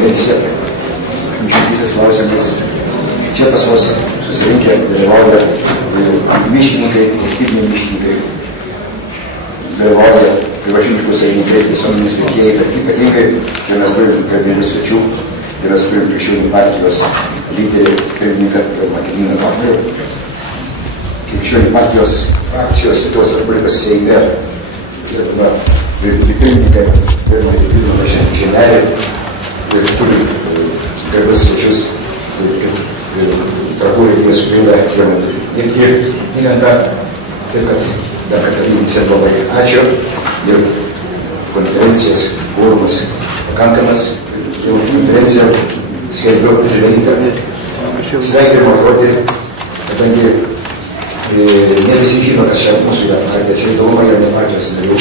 konferencija miškininkystės klausimais. Čia pas mus susirinkę dalyvauja miškininkai, valstybiniai miškininkai, dalyvauja privačių miškų savininkai, visuomenės veikėjai, bet ypatingai, kai mes turim garbingų svečių, kai mes turim Krikščionių partijos lyderį, pirmininką Makedoniją Noklį, Krikščionių partijos frakcijos Lietuvos Respublikos Seime, pirmininkai, pirmą Žemelį, ir turim garbus svečius, Trakų reikės sugrįžę irgi įlenda, taip kad dar kartą visiems labai ačiū ir konferencijos kvorumas pakankamas, jau konferencija skelbiu atidarytą. Sveikinimo žodį, kadangi ne visi žino, kas čia mūsų yra partija, čia dauguma yra ne partijos narių,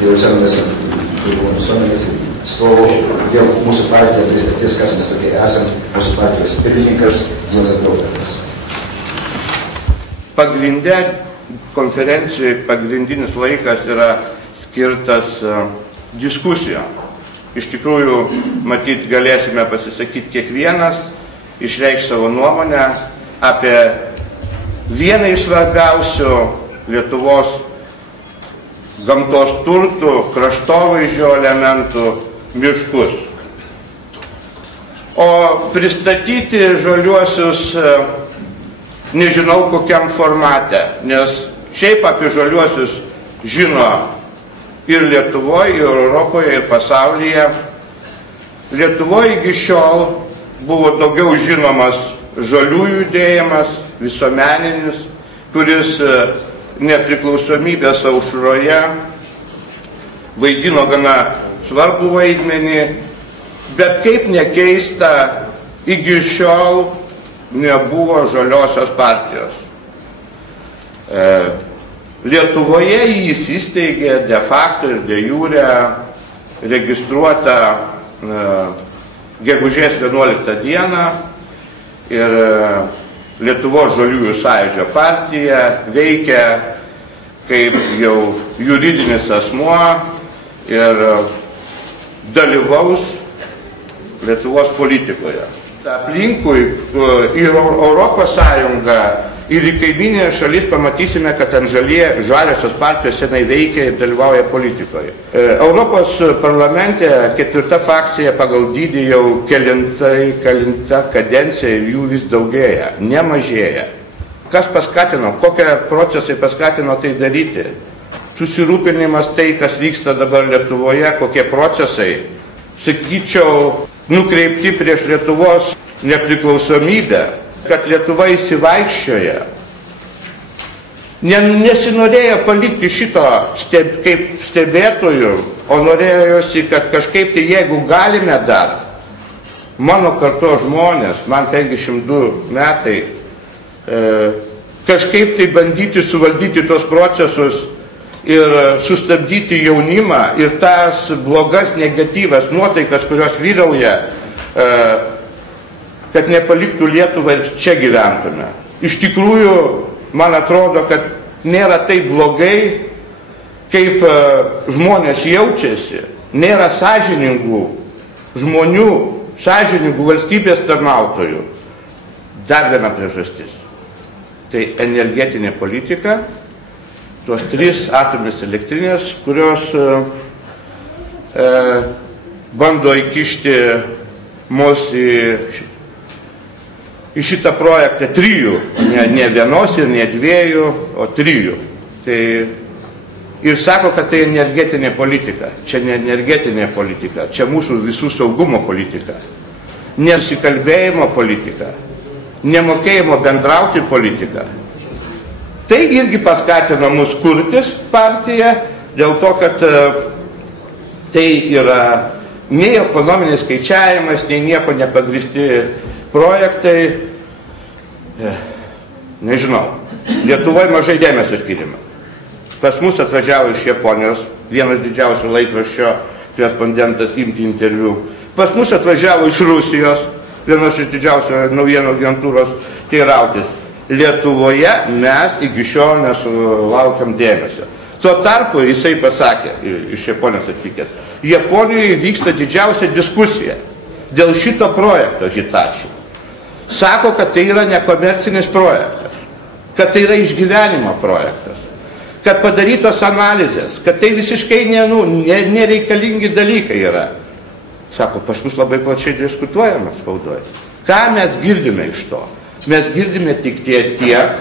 jau visuomenės stovų, dėl mūsų partija pristatys, kas mes tokie esam, mūsų partijos pirmininkas Juozas Dautartas. Pagrindė konferencijai pagrindinis laikas yra skirtas diskusijom. Iš tikrųjų, matyt, galėsime pasisakyti kiekvienas, išreikšti savo nuomonę apie vieną iš svarbiausių Lietuvos gamtos turtų, kraštovaizdžio elementų miškus. O pristatyti žaliuosius nežinau kokiam formate, nes šiaip apie žaliuosius žino ir Lietuvoje, ir Europoje, ir pasaulyje. Lietuvoje iki šiol buvo daugiau žinomas žaliųjų judėjimas, visuomeninis, kuris nepriklausomybės aušroje vaidino gana svarbų vaidmenį, bet kaip nekeista, iki šiol nebuvo žaliosios partijos. Lietuvoje jį įsisteigė de facto ir de jure registruota gegužės 11 dieną ir Lietuvos žaliųjų sąjūdžio partija veikia kaip jau juridinis asmuo ir dalyvaus Lietuvos politikoje. Aplinkui ir Europos Sąjungą ir į kaiminę šalis pamatysime, kad ten žaliosios partijos senai veikia ir dalyvauja politikoje. Europos parlamente 4. frakcija pagal dydį jau kelinta kadencija ir jų vis daugėja, nemažėja. Kas paskatino, kokie procesai paskatino tai daryti? Susirūpinimas tai, kas vyksta dabar Lietuvoje, kokie procesai, sakyčiau, nukreipti prieš Lietuvos nepriklausomybę, kad Lietuva įsivaikščioja. Nesinorėjo palikti šito kaip stebėtojų, o norėjosi, kad kažkaip tai, jeigu galime dar, mano kartos žmonės, man 52 metai, kažkaip tai bandyti suvaldyti tos procesus ir sustabdyti jaunimą ir tas blogas negatyvas nuotaikas, kurios vyrauja, kad nepaliktų Lietuvą ir čia gyventume. Iš tikrųjų, man atrodo, kad nėra taip blogai, kaip žmonės jaučiasi, nėra sąžiningų žmonių, sąžiningų valstybės tarnautojų. Dar viena priežastis. Tai energetinė politika, tos 3 atominės elektrinės, kurios bando įkišti mus į šitą projektą 3, ne vienos ir ne 2, o 3. Tai ir sako, kad tai energetinė politika. Čia ne energetinė politika, čia mūsų visų saugumo politika. Nesikalbėjimo politika, nemokėjimo bendrauti politika. Tai irgi paskatino mus kurtis partiją, dėl to, kad tai yra nei ekonominis skaičiavimas, nei nieko nepagristi projektai. Nežinau, Lietuvoje mažai dėmesio skiriame. Pas mus atvažiavo iš Japonijos, vienas didžiausių laikraščio korespondentas imti interviu. Pas mus atvažiavo iš Rusijos, vienas iš didžiausių naujienų agentūros teirautis. Lietuvoje mes iki šiol nesulaukiam dėmesio. Tuo tarpu jisai pasakė, iš Japonijos atvykęs, Japonijoje vyksta didžiausia diskusija dėl šito projekto Hitachi. Sako, kad tai yra nekomercinis projektas, kad tai yra išgyvenimo projektas, kad padarytos analizės, kad tai visiškai nereikalingi dalykai yra. Sako, pas mus labai plačiai diskutuojama spaudoje. Ką mes girdime iš to? Mes girdime tik tiek,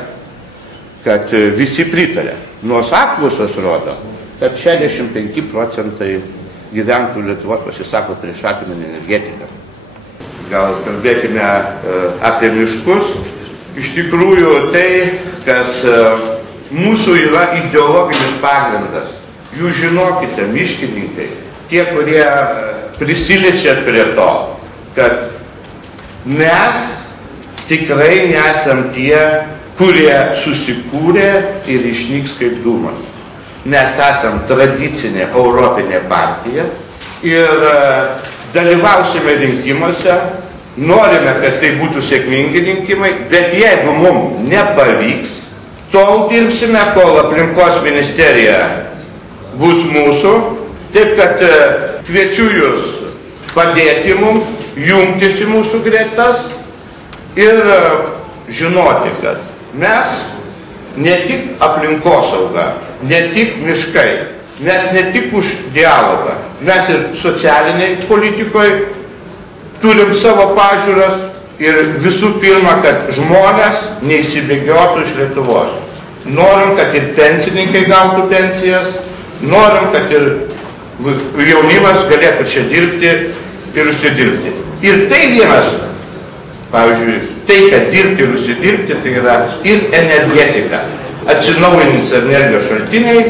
kad visi pritarė. Nors apklausos rodo, kad 65% gyventojų Lietuvos pasisako prieš atominę energetiką. Gal kalbėkime apie miškus. Iš tikrųjų tai, kad mūsų yra ideologinis pagrindas. Jūs žinokite, miškininkai, tie, kurie prisiliečiat prie to, kad mes tikrai nesam tie, kurie susikūrė ir išnyks kaip dūmas. Mes esam tradicinė europinė partija ir dalyvausime rinkimuose, norime, kad tai būtų sėkmingi rinkimai, bet jeigu mums nepavyks, tol dirbsime, kol aplinkos ministerija bus mūsų, taip kad kviečiu jūs padėti mums, jungtis į mūsų gretas ir žinoti, kad mes ne tik aplinkosauga, ne tik miškai, mes ne tik už dialogą, mes ir socialiniai politikoje turim savo pažiūras ir visų pirma, kad žmonės neįsibėgiotų iš Lietuvos. Norim, kad ir pensininkai gautų pensijas, norim, kad ir jaunimas galėtų čia dirbti ir užsidirbti. Ir tai vienas, pavyzdžiui, tai, kad dirbti ir užsidirbti, tai yra ir energetika. Atsinaujintis energijos šaltiniai,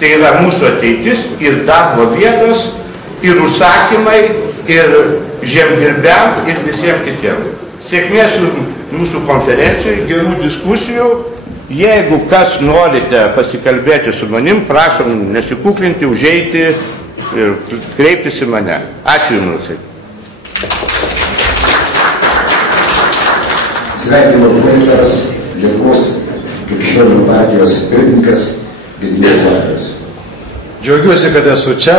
tai yra mūsų ateitis ir darbo vietos, ir užsakymai, ir žemdirbiam, ir visiems kitiems. Sėkmės mūsų konferencijai, gerų diskusijų. Jeigu kas norite pasikalbėti su manim, prašom nesikuklinti, užeiti ir kreiptis į mane. Ačiū Jums. Sveikinu komentas Lietuvos krikščionių partijos pirmininkas Gediminas Vagnorius. Džiaugiuosi, kad esu čia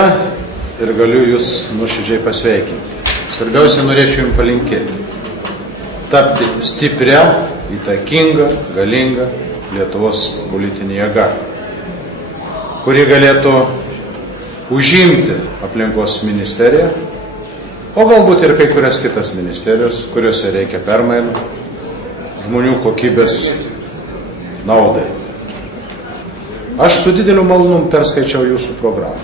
ir galiu Jūs nuoširdžiai pasveikinti. Svarbiausia, norėčiau Jums palinkėti. Tapti stiprią, įtakingą, galingą Lietuvos politinį jėgą, kuri galėtų užimti aplinkos ministeriją, o galbūt ir kai kurias kitas ministerijos, kuriuose reikia permainų, žmonių kokybės naudai. Aš su dideliu malonumu perskaičiau Jūsų programą.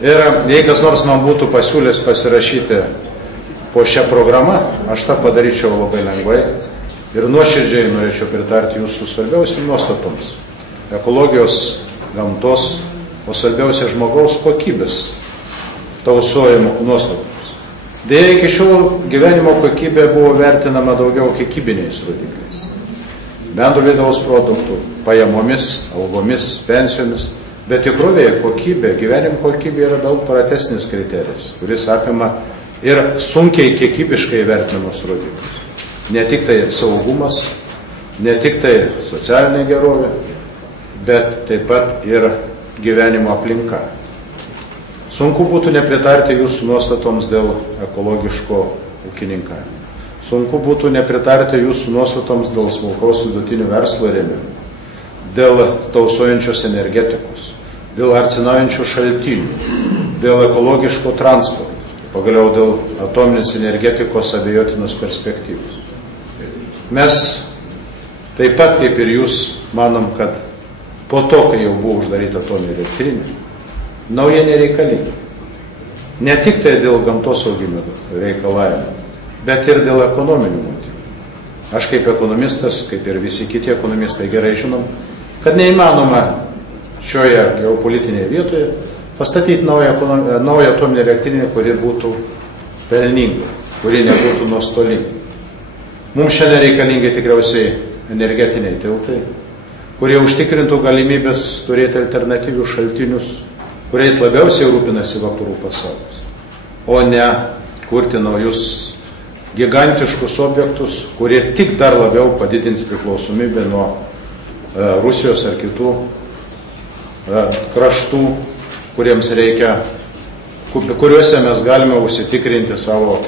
Ir jei kas nors man būtų pasiūlęs pasirašyti po šią programą, aš tą padaryčiau labai lengvai ir nuoširdžiai norėčiau pritarti Jūsų svarbiausiam nuostatoms. Ekologijos, gamtos, o svarbiausia žmogaus kokybės tausojimo nuostatoms. Deja, iki šiol gyvenimo kokybė buvo vertinama daugiau kiekybiniais rodikliais. Bendro vidaus produktų, pajamomis, algomis, pensijomis, bet tikrovėje kokybė, gyvenimo kokybė yra daug platesnis kriterijus, kuris apima ir sunkiai kiekybiškai vertinamus rodiklius. Ne tik tai saugumas, ne tik tai socialinė gerovė, bet taip pat ir gyvenimo aplinka. Sunku būtų nepritarti Jūsų nuostatoms dėl ekologiško ūkininkavimo. Sunku būtų nepritarti Jūsų nuostatoms dėl smulkaus vidutinio verslo rėmimo, dėl tausojančios energetikos, dėl atsinaujinančių šaltinių, dėl ekologiško transporto, pagaliau dėl atominės energetikos abejotinos perspektyvos. Mes taip pat, kaip ir Jūs, manom, kad po to, kai jau buvo uždaryta atominė elektrinė, nauja nereikalinga. Ne tik tai dėl gamtosauginių reikalavimų, bet ir dėl ekonominių motyvų. Aš kaip ekonomistas, kaip ir visi kiti ekonomistai gerai žinom, kad neįmanoma šioje geopolitinėje vietoje pastatyti naują atominę elektrinę, kuri būtų pelninga, kuri nebūtų nuostolinga. Mums šiandien reikalingi tikriausiai energetiniai tiltai, kurie užtikrintų galimybės turėti alternatyvių šaltinius, kuriais labiausiai rūpinasi vakarų pasaulis, o ne kurti naujus gigantiškus objektus, kurie tik dar labiau padidins priklausomybę nuo Rusijos ar kitų kraštų, kuriuose mes galime užsitikrinti savo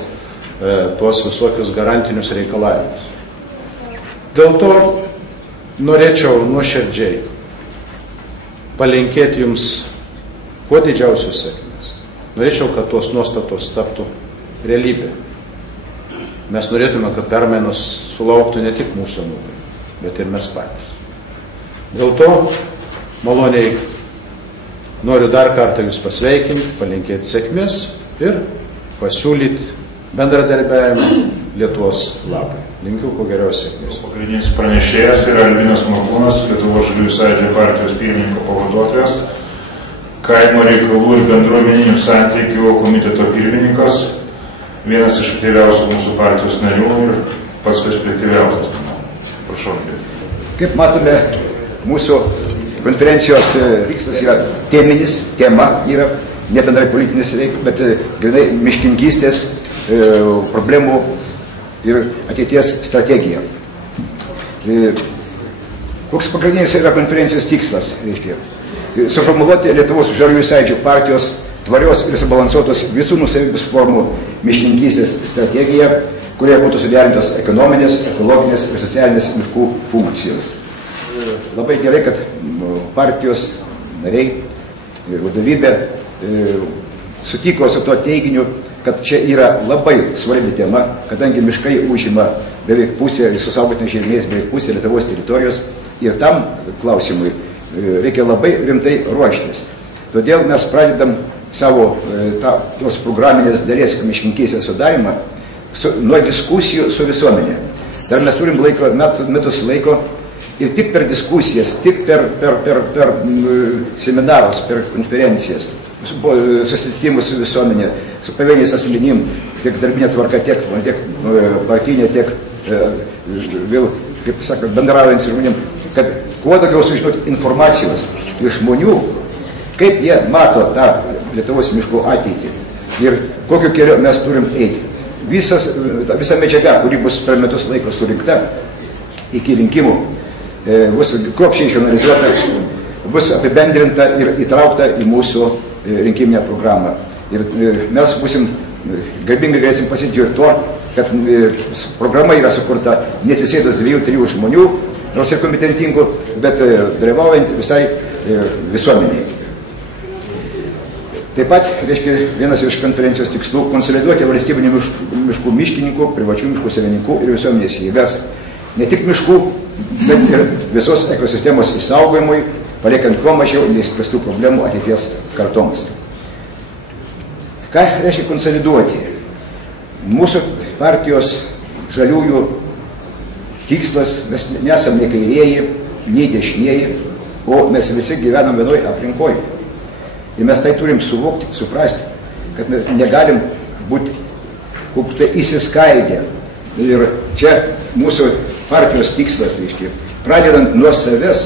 tuos visokius garantinius reikalavimus. Dėl to norėčiau nuoširdžiai palinkėti jums kuo didžiausios sėkmės. Norėčiau, kad tos nuostatos taptų realybė. Mes norėtume, kad permainos sulauktų ne tik mūsų anūkai, bet ir mes patys. Dėl to maloniai noriu dar kartą jūs pasveikinti, palinkėti sėkmės ir pasiūlyti bendradarbiavimą Lietuvos labui. Linkiu kuo geriausios sėkmės. Pagrindinis pranešėjas yra Albinas Morkūnas, Lietuvos Žaliųjų sąjūdžio partijos pirmininko pavaduotojas, kaimo reikalų ir bendruomeninių santykių komiteto pirmininkas, vienas iš aktyviausių mūsų partijos narių ir pats perspektyviausias. Prašau. Kaip matome, mūsų konferencijos tikslas yra teminis, tema yra ne bendrai politinis reikalas, bet grynai miškininkystės problemų ir ateities strategija. Koks pagrindinis yra konferencijos tikslas? Reiškia, suformuluoti Lietuvos Žaliųjų sąjūdžio partijos tvarios ir subalansuotos visų nuosavybės formų miškininkystės strategiją, kurie būtų suderintos ekonominės, ekologinės ir socialinės miškų funkcijos. Labai gerai, kad partijos nariai ir vadovybė sutiko su tuo teiginiu, kad čia yra labai svarbi tema, kadangi miškai užima beveik pusę, su saugotinais želdiniais beveik pusę Lietuvos teritorijos ir tam klausimui reikia labai rimtai ruoštis. Todėl mes pradedam savo tos programinės dalies miškininkystės sudarimą nuo diskusijų su visuomenė. Dar mes turim metus laiko ir tik per diskusijas, tik per seminarus, per konferencijas, susitikimus su visuomenė, su pavieniais asmenim, tiek darbinė tvarka, tiek partinė, tiek vėl, kaip sakant, bendraujant su žmonėm, kad kuo daugiau sužinoti informacijos iš žmonių, kaip jie mato tą Lietuvos miškų ateitį ir kokiu keliu mes turim eiti. Visa medžiaga, kuri bus per metus laiko surinkta iki rinkimų, bus kruopščiai išanalizuota, bus apibendrinta ir įtraukta į mūsų rinkiminę programą. Ir mes būsim, garbingai galėsim pasidžiaugti tuo, kad programa yra sukurta neatsisėdus 2-3 žmonių, nors ir kompetentingų, bet dalyvaujant visai visuomeniai. Taip pat, reiškia, vienas iš konferencijos tikslų - konsoliduoti valstybinių miškų miškininkų, privačių miškų savininkų ir visuomenės jėgas. Ne tik miškų, bet ir visos ekosistemos išsaugojimui, paliekant kuo mažiau neišspręstų problemų ateities kartoms. Ką reiškia konsoliduoti? Mūsų partijos žaliųjų tikslas, mes nesam nei kairieji, nei dešinieji, o mes visi gyvenam vienoj aplinkoje. Ir mes tai turim suvokti, suprasti, kad mes negalim būti tai įsiskaidę. Ir čia mūsų partijos tikslas, reiškia, pradedant nuo savęs,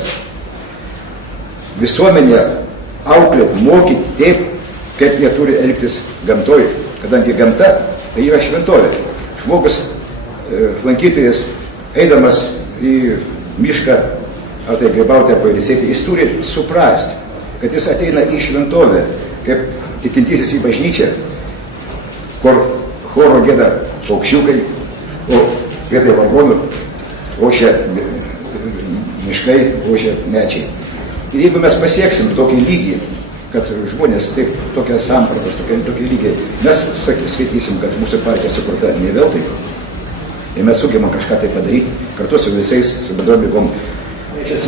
visuomenę auklėti, mokyti taip, kaip jie turi elgtis gamtoje, kadangi gamta tai yra šventovė. Žmogus, lankytojas, eidamas į mišką, ar tai grybauti, ar pailsėti, jis turi suprasti, kad jis ateina į šventovę, kaip tikintysis į bažnyčią, kur choro gieda paukščiukai, o vietoj vargonų ošia miškai, ošia medžiai. Ir jeigu mes pasieksim tokį lygį, kad žmonės taip, tokias sampratas, tokį lygį, mes skaitysim, kad mūsų partija sukurta ne veltui. Ir mes sugebam kažką tai padaryti kartu su visais, su bendrom jėgom. Šis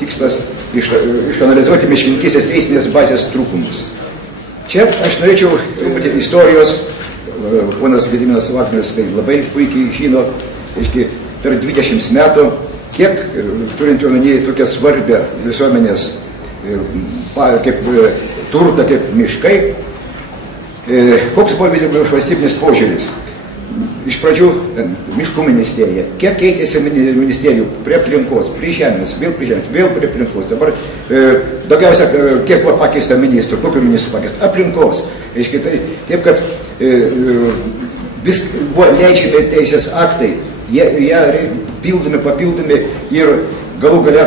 tikslas išanalizuoti miškininkystės teisinės bazės trūkumus. Čia aš norėčiau truputį istorijos, ponas Gediminas Vagnorius tai labai puikiai žino, per 20 metų, kiek turint omenyje tokią svarbę visuomenės kaip turtą, kaip miškai, koks buvo valstybinis požiūris. Iš pradžių miškų ministerija, kiek keitėsi ministerijų prie aplinkos, prie žemės, vėl prie žemės, vėl prie aplinkos. Dabar daugiausia, kiek buvo pakeista ministrų, kokių ministrų pakeista? Aplinkos. Taip, kad vis buvo leidžiami teisės aktai, jie pildomi, papildomi ir galų gale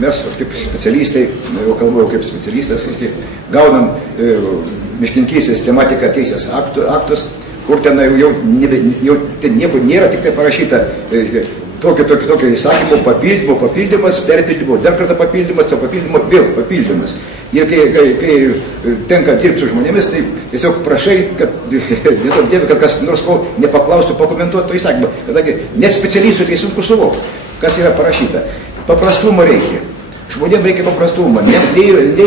mes kaip specialistai, jau kalbėjau kaip specialistas, gaunam miškininkystės tematiką teisės aktus, kur ten jau ten nieko nėra, tik tai parašyta tokio įsakymo papildymas, perpildymo, dar kartą papildymas, to papildymo vėl papildymas. Ir kai tenka dirbti su žmonėmis, tai tiesiog prašai, kad kas nors ko nepaklaustų, pakomentuotų įsakymą, kadangi net specialistų tai sunku suvokti, kas yra parašyta. Paprastumo reikia. Žmonėms reikia paprastumo, ne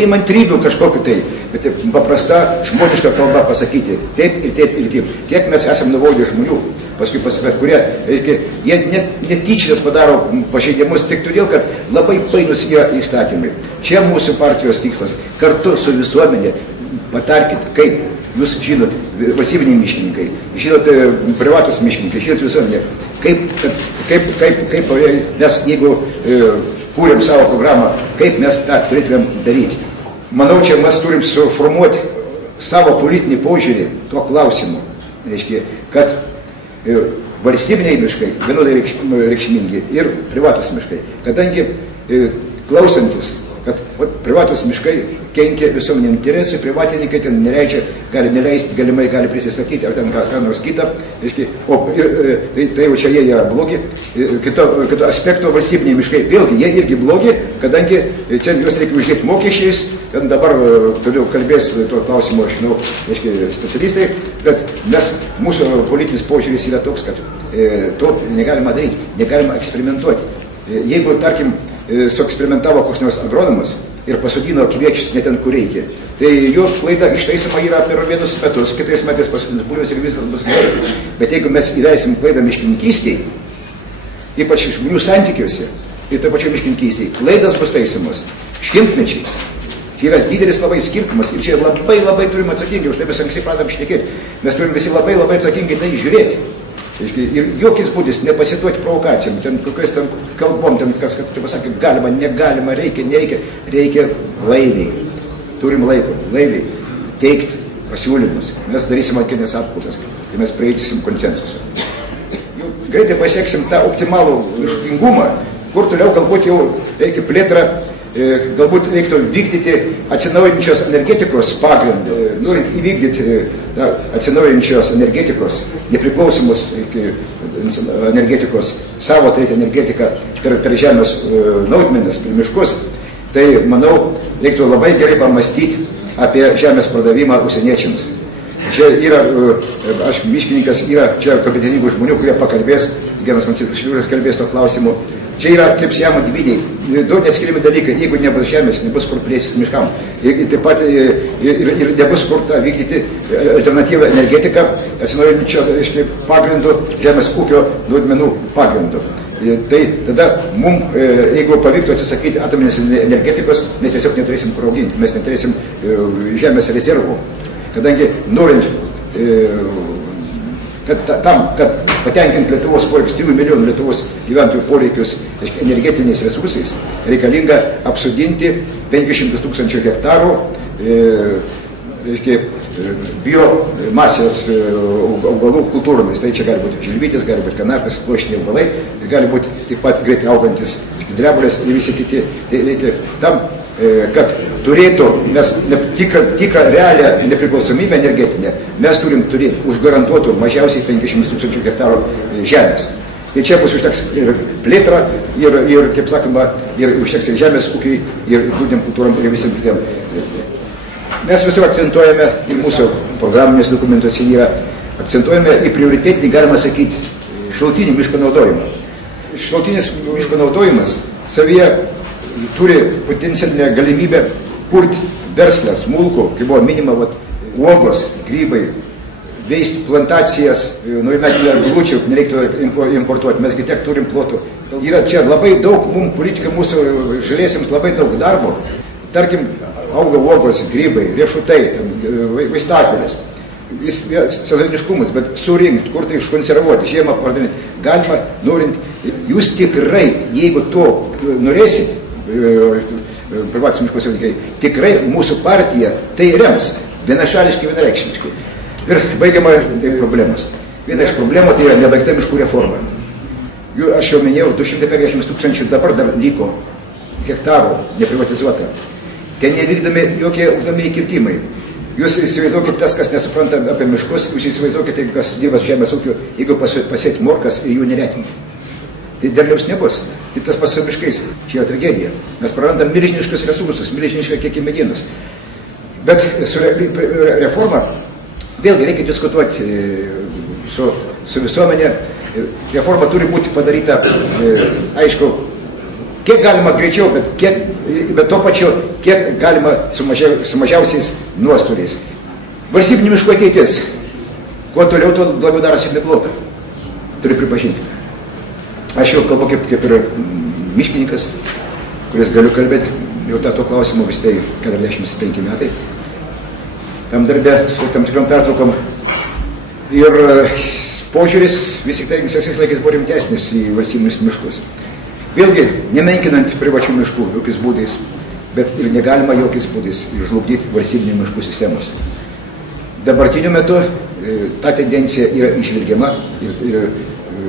įmantrybių kažkokiu tai, bet paprasta žmoniška kalba pasakyti taip ir taip ir taip. Kiek mes esame nuvodę žmonių, paskui pasakyti, kurie, jie netyčinės padaro pažeidimus tik todėl, kad labai painus yra įstatymai. Čia mūsų partijos tikslas, kartu su visuomenė, patarkit, kaip jūs žinot, valstybiniai miškininkai, žinot, privatus miškininkai, žinot visuomenė, kaip mes, jeigu kūrėm savo programą, kaip mes tą turėtumėm daryti. Manau, čia mes turim suformuoti savo politinį požiūrį tuo klausimu. Reiškia, kad valstybiniai miškai vienodai reikšmingi ir privatus miškai. Kadangi klausantis, kad privatus miškai kenkia visuomeniniam interesui, privatininkai ten neleidžia, gali neleisti, galimai gali prisistatyti, ar ten ką nors kitą. Tai jau čia jie yra blogi. Kito aspekto valstybiniai miškai, vėlgi, jie irgi blogi, kadangi čia juos reikia uždėti mokesčiais, ten dabar toliau kalbės tuo klausimu, aš žinau, specialistai, bet mūsų politinis požiūris yra toks, kad to negalima daryti, negalima eksperimentuoti. Jeigu, tarkim, sueksperimentavo koks nors agronomas ir pasodino kviečius ne ten, kur reikia, tai jo klaida ištaisama yra per vienus metus, kitais metais pasodins bulves ir viskas bus gerai. Bet jeigu mes įveisim klaidą miškininkystėje, ypač žmonių santykiuose ir to pačiu miškininkystėje, klaidas bus taisomas šimtmečiais. Yra didelis labai skirtumas ir čia labai turim atsakingai, už tai mes anksti pradam šnekėti, mes turim visi labai atsakingai tai žiūrėti. Ir jokiais būdais nepasituoti provokacijom, ten kokiais ten kalbom, ten kas, kad pasakė, galima, negalima, reikia, nereikia, reikia laiviai. Turim laiko, laiviai teikti pasiūlymus. Mes darysim anketinės apklausas, tai mes prieisim konsensusą. Greitai pasieksim tą optimalų miškingumą, kur toliau galbūt jau reikia plėtrą, galbūt reiktų vykdyti atsinaujinčios energetikos pagrindą, norint įvykdyti atsinaujinčios energetikos, nepriklausomos energetikos, savo turėti energetiką per žemės naudmenis, per miškus, tai, manau, reiktų labai gerai pamastyti apie žemės pardavimą užsieniečiams. Čia yra, aš miškininkas, yra čia kompetentingų žmonių, kurie pakalbės, vienas man kalbės to klausimu. Čia yra kaip Siamo dvyniai, du neskiriami dalykai, jeigu nebus žemės, nebus kur plėsis miškam. Ir taip pat ir nebus kur vykdyti alternatyvą energetiką, atsinaujinančio pagrindų, žemės ūkio naudmenų pagrindų. Tai tada mums, jeigu pavyktų atsisakyti atominės energetikos, mes tiesiog neturėsim kur auginti, mes neturėsim žemės rezervų. Kadangi norint kad patenkinti Lietuvos poreikius, 3 milijonų Lietuvos gyventojų poreikius energetiniais resursais, reikalinga apsodinti 500 000 hektarų biomasės augalų kultūromis. Tai čia gali būti žilvytis, gali būti kanapės, pluoštiniai augalai, tai gali būti taip pat greitai augantis drebulės ir visi kiti. Tai reikia tam, kad turėtų mes tikrą realią nepriklausomybę energetinę, mes turim turėti užgarantuotų mažiausiai 500 000 hektarų žemės. Tai čia bus užteks ir plėtra, ir kaip sakoma, ir užteks ir žemės ūkiai, ir grūdiniam kultūram, ir visam kitiem. Mes visur akcentuojame, ir mūsų programinės dokumentuose yra, akcentuojame į prioritetinį, galima sakyti, šalutinį miško naudojimą. Šalutinis miško naudojimas savyje turi potencialinę galimybę kurti verslą, smulkų, kaip buvo minima, uogos, grybai, veisti plantacijas, naujametinių eglučių, nereiktų importuoti, mes tiek turim plotų. Yra čia labai daug, mums politika, mūsų žaliesiems labai daug darbo. Tarkim, auga uogos, grybai, riešutai, vaistažolės. Sezoniškumas, bet surinkti, kur tai užkonservuoti, žiemą pardavinti. Galima, norint, jūs tikrai, jeigu to norėsit, privatus miškų savininkai, tikrai mūsų partija tai rems vienašališkai, vienareikšmiškai. Ir baigiama problemos. Viena iš problemų tai yra nebaigta miškų reforma. Aš jau minėjau, 250 000 dabar dar liko hektarų neprivatizuota. Ten nevykdami jokie ugdomieji kirtimai. Jūs įsivaizduokit tas, kas nesupranta apie miškus, jūs įsivaizduokit, kas dirbas žemės ūkio, jeigu pasėti morkas ir jų neretinti. Tai derliaus nebus. Tai tas pas su miškais. Čia yra tragedija. Mes prarandam milžiniškus resursus, milžinišką kiekį medienos. Bet su reforma vėlgi reikia diskutuoti su visuomenė. Reforma turi būti padaryta, aišku, kiek galima greičiau, bet to pačiu, kiek galima su mažiausiais nuostoliais. Valstybinių miškų ateitis. Kuo toliau, tuo labiau darosi neplota. Turiu pripažinti. Aš jau kalbu kaip ir miškininkas, kuris galiu kalbėti jau tuo klausimu vis tai 45 metai. Tam darbė su tam tikrom pertraukom. Ir požiūris vis tik tai visais laikais buvo rimtesnis į valstybinius miškus. Vėlgi, nemenkinant privačių miškų jokiais būdais, bet ir negalima jokiais būdais žlugdyti valstybinių miškų sistemos. Dabartiniu metu ta tendencija yra išvilgiama ir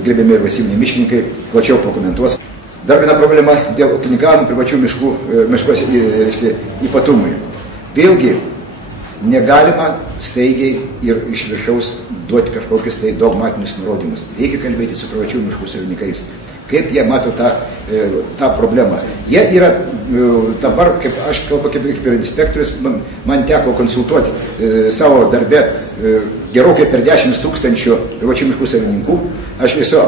gerbiami valstybiniai miškininkai plačiau pakomentuos. Dar viena problema dėl ūkininkavimo privačių miškuose ypatumui. Vėlgi, negalima staigiai ir iš viršaus duoti kažkokius tai dogmatinius nurodymus. Reikia kalbėti su privačių miškų savininkais. Kaip jie mato tą problemą. Jie yra dabar, kaip aš kalbu kaip ir inspektorius, man teko konsultuoti savo darbe gerokai per 10 000 privačių miškų savininkų. Aš esu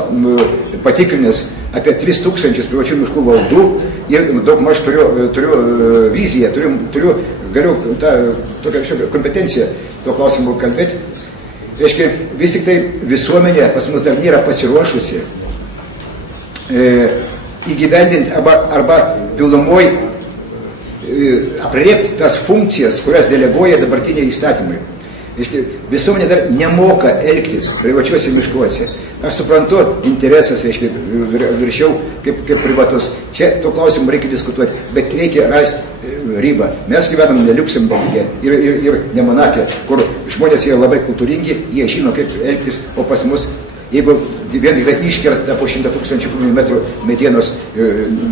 patikrinęs apie 3 000 privačių miškų valdų ir daugmaž turiu viziją, galiu tokią kompetenciją tuo klausimu kalbėti. Reiškia, vis tik tai visuomenė pas mus dar nėra pasiruošusi įgyvendinti arba pilnumoj aprėpti tas funkcijas, kurias deleguoja dabartiniai įstatymai. Visuomenė dar nemoka elgtis privačiuose miškuose. Aš suprantu interesas, viršiau kaip privatus. Čia to klausimų reikia diskutuoti, bet reikia rasti ribą. Mes gyvenam ne Liuksemburge ir ne Monake, kur žmonės yra labai kultūringi, jie žino, kaip elgtis, o pas mus, jeigu vien tik tai iškersta po 100 000 kubinių metrų medienos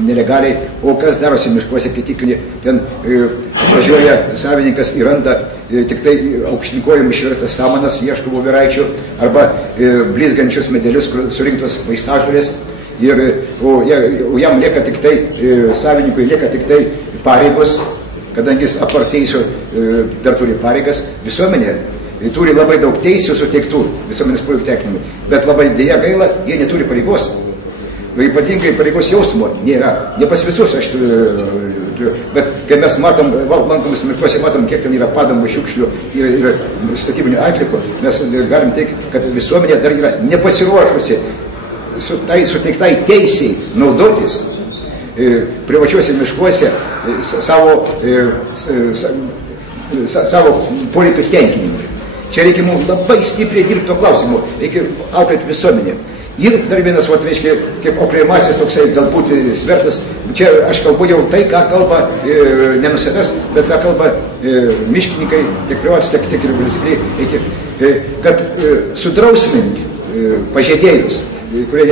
nelegaliai, o kas darosi miškuose, kai tik ten atvažiuoja savininkas ir randa tik tai aukštinkojimų išverstas samanas, ieško voveraičių arba blizgančius medelius, surinktos vaistažolės, o jam lieka tik tai, savininkui lieka tik tai pareigos, kadangi jis apart teisių dar turi pareigas. Visuomenė turi labai daug teisių suteiktų visuomenės politikų, bet labai dėja gaila, jie neturi pareigos. Ypatingai pareigos jausmo nėra. Ne pas visus aš turiu. Bet kai mes matom, lankomis miškuose, matom, kiek ten yra padangų, šiukšlių ir statybinių atliekų, mes galim teikti, kad visuomenė dar yra nepasiruošusi suteiktai teisiai naudotis privačiuose miškuose savo poreikių tenkinimui. Čia reikia mums labai stipriai dirbti to klausimu, reikia auklėti visuomenę. Ir dar vienas, kaip auklėjamasis toksai galbūt svertas, čia aš kalbu jau tai, ką kalba ne nuo savęs, bet ką kalba miškininkai, tiek privatus, tiek ir valstybiniai, kad sudrausminti pažeidėjus, kurie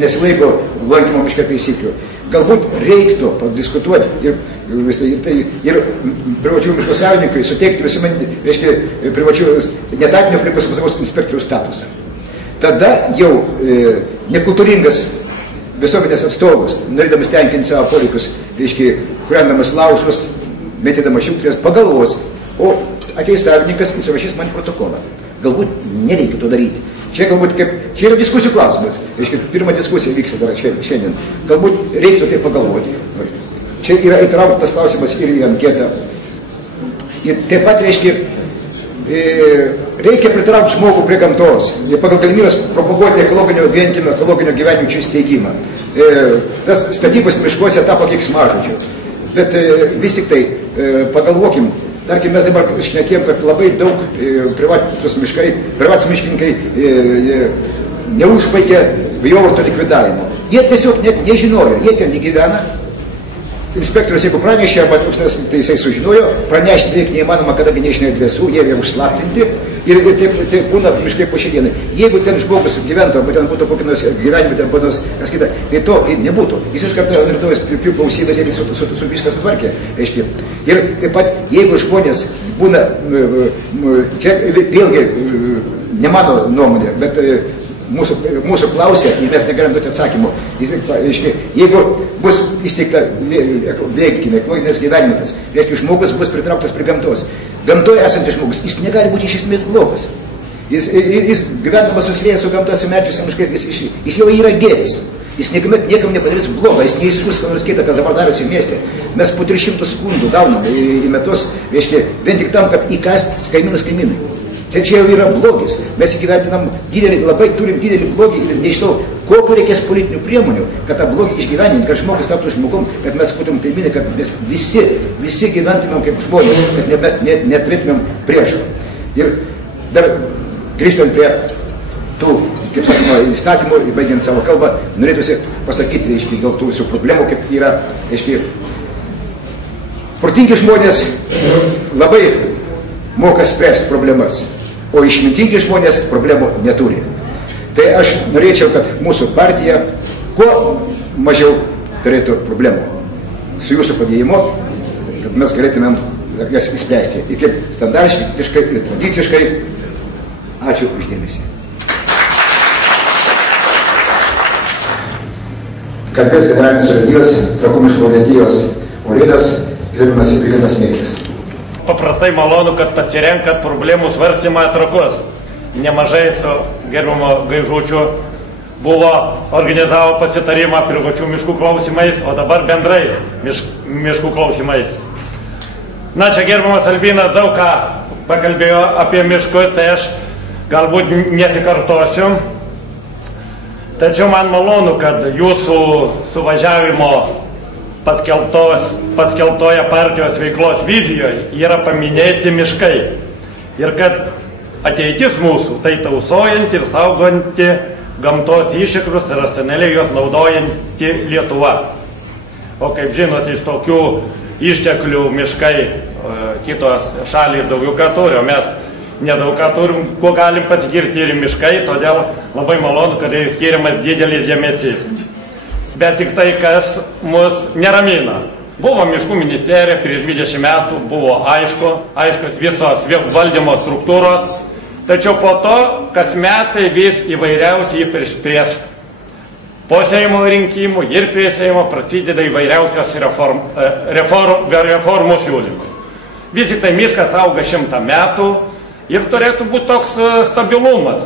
nesilaiko lankymo miške taisyklių. Galbūt reiktų padiskutuoti ir privačių miškų savininkai suteikti visuomenį, privačių netatinių aplinkos apsaugos inspektorių statusą. Tada jau nekultūringas visuomenės atstovas, norėdamas tenkinti savo poreikius, kuriandamas laužus, mėtydamas šiukšles, pagalvos, o ateis savininkas ir surašys man protokolą. Galbūt nereikia to daryti. Čia galbūt čia yra diskusijų klausimas. Pirma diskusija vyksta dar šiandien. Galbūt reiktų tai pagalvoti. Čia yra įtrauktas klausimas ir į anketą. Ir taip pat reikia pritraukti žmogų prie gamtos. Ir pagal galimybės propaguoti ekologinio vienkiemio, ekologinio gyvenviečių steigimą. Tas statybos miškuose tapo keiksmažodžiu. Bet vis tik tai pagalvokim. Tarkim, mes dabar šnekėjom, kad labai daug privatus miškininkai neužbaigė vėjovartų likvidavimo. Jie tiesiog net nežinojo, jie ten negyvena. Inspektorius, jeigu pranešė, arba tai jisai sužinojo, pranešti beveik neįmanoma, kadangi nežinojo adresų, jie yra užslaptinti ir taip būna miškai po šiandienai. Jeigu ten žmogus gyventų, arba ten būtų kokį nors gyvenimą, ten būtų kas kita, tai to nebūtų. Jis iš karto rytojus pjūklą užsidarė ir su viską sutvarkė. Ir taip pat, jeigu žmonės būna, čia vėlgi ne mano nuomonė, bet mūsų klausia ir mes negalim duoti atsakymų. Jeigu bus įsteigta veikime, ekologinis gyvenimas, reiškia, žmogus bus pritrauktas prie gamtos. Gamtoje esantis žmogus, jis negali būti iš esmės blogas. Jis gyvendamas susilieja su gamta, su medžiais, miškais, jis jau yra gėris. Jis niekam nepadarys blogą, jis neįskurs ką nors kitą, kas dabar darosi mieste. Mes po 300 skundų gaunam į metus, reiškia, vien tik tam, kad įkast kaimynus kaimynai. Tai čia jau yra blogis. Mes įgyventinam labai turim didelį blogį ir nežinau, kokiu reikės politinių priemonių, kad tą blogį išgyveninti, kad žmogus taptų žmogum, kad mes būtum kaimynai, kad mes visi gyventumėm kaip žmonės, kad mes neturėtumėm priešų. Ir dar grįžtant prie tų, kaip sakoma, įstatymų, baigiant savo kalbą, norėtųsi pasakyti, reiškia, dėl tų visų problemų, kaip yra, reiškia, protingi žmonės labai moka spręsti problemas, o išmintingi žmonės problemų neturi. Tai aš norėčiau, kad mūsų partija kuo mažiau turėtų problemų su jūsų padėjimu, kad mes galėtumėm jas įspręsti. Ir kaip standartiškai ir tradiciškai, ačiū uždėmesį. Kalbės generalinis surėdijos, Trakų miškų urėdijos urėdas, gerbiamas Vygantas Mėglis. Paprastai malonu, kad pasirenkat problemų svarstymą Trakus. Nemažai su gerbiamo Gaižučiu buvo organizavo pasitarimą privačių miškų klausimais, o dabar bendrai miškų klausimais. Na, čia gerbiamas Albinas daug ką pakalbėjo apie miškus, tai aš galbūt nesikartosiu. Tačiau man malonu, kad jūsų suvažiavimo paskelbtoje partijos veiklos vizijoje yra paminėti miškai. Ir kad ateitis mūsų tai tausojanti ir sauganti gamtos išteklius ir racionaliai juos naudojanti Lietuva. O kaip žinote, iš tokių išteklių miškai kitos šalys daugiau ką turi, o mes nedaug ką turim, kuo galim pasigirti ir miškai, todėl labai malonu, kad yra skiriamas didelis dėmesys. Bet tik tai, kas mus neramina. Buvo miškų ministerija prieš 20 metų, buvo aiškus visos valdymo struktūros, tačiau po to, kas metai vis įvairiausiai prieš po Seimo rinkimų ir prie Seimo prasideda įvairiausios reformų siūlymai. Vis tik tai miškas auga 100 metų ir turėtų būti toks stabilumas.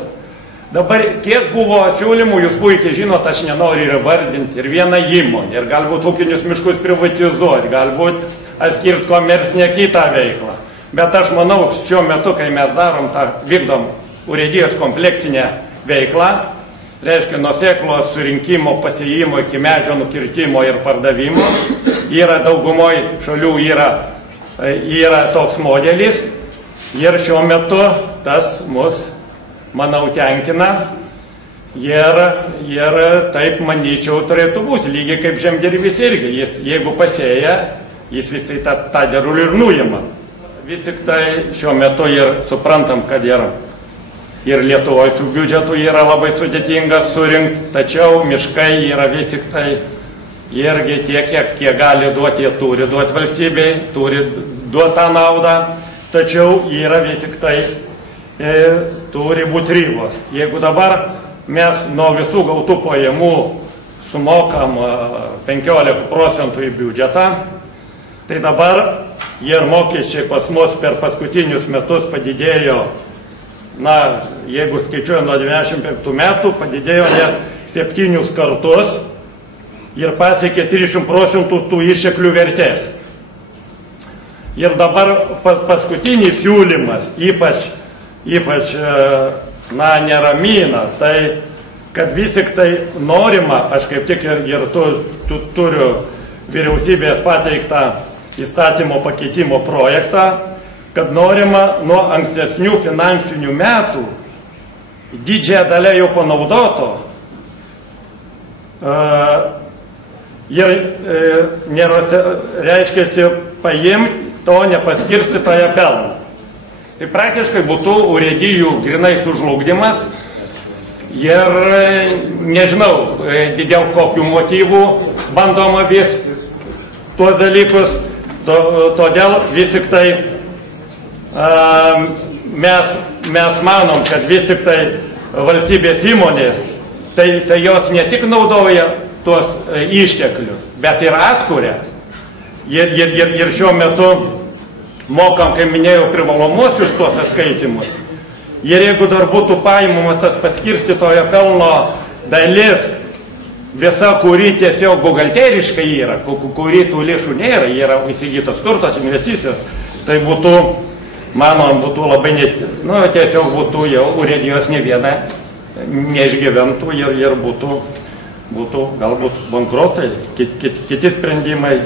Dabar kiek buvo siūlymų, jūs puikiai žinot, aš nenoriu ir vardinti, ir vieną įmonę, ir galbūt ūkinius miškus privatizuoti, galbūt atskirti komercinę kitą veiklą. Bet aš manau, šiuo metu, kai mes vykdom urėdijos kompleksinę veiklą, reiškia nuo sėklos surinkimo, pasėjimo iki medžio nukirtimo ir pardavimo, yra daugumoje šalių yra toks modelis ir šiuo metu tas mus, manau, tenkina ir taip, manyčiau, turėtų būti. Lygiai kaip žemdirbys irgi, jeigu pasėja, jis vis tai tą derulį ir nuima. Vis tik tai šiuo metu ir suprantam, kad ir Lietuvoje su biudžetu yra labai sudėtinga surinkti, tačiau miškai yra vis tik tai irgi tiek, kiek gali duoti, jie turi duoti valstybei, turi duoti tą naudą, tačiau yra vis tik tai turi būti ribos. Jeigu dabar mes nuo visų gautų pajamų sumokam 15% į biudžetą, tai dabar ir mokesčiai pas mus per paskutinius metus padidėjo, na, jeigu skaičiuoju nuo 95 metų, padidėjo net 7 kartus ir pasiekė 30% tų išteklių vertės. Ir dabar paskutinis siūlymas, ypač neramina, tai kad vis tik tai norima, aš kaip tik ir turiu vyriausybės pateiktą įstatymo pakeitimo projektą, kad norima nuo ankstesnių finansinių metų didžiąją dalį jau panaudoto ir reiškiasi paimti to nepaskirstytoje pelną. Tai praktiškai būtų urėdijų grinai sužlugdymas ir nežinau, dėl kokių motyvų bandoma vis tuos dalykus, todėl vis tik tai mes manom, kad vis tik tai valstybės įmonės, tai jos ne tik naudoja tuos išteklius, bet ir atkuria. Ir šiuo metu mokam, kaip minėjau, privalomosius tuos atskaitimus. Ir jeigu dar būtų paimamas tas paskirstytojo pelno dalis, visa, kuri tiesiog buhalteriškai yra, kuri tų lėšų nėra, yra įsigytos turtas, investicijos, tai būtų, manom, būtų labai tiesiog būtų jau urėdijos ne viena neišgyventų ir būtų galbūt bankrotai, kiti sprendimai.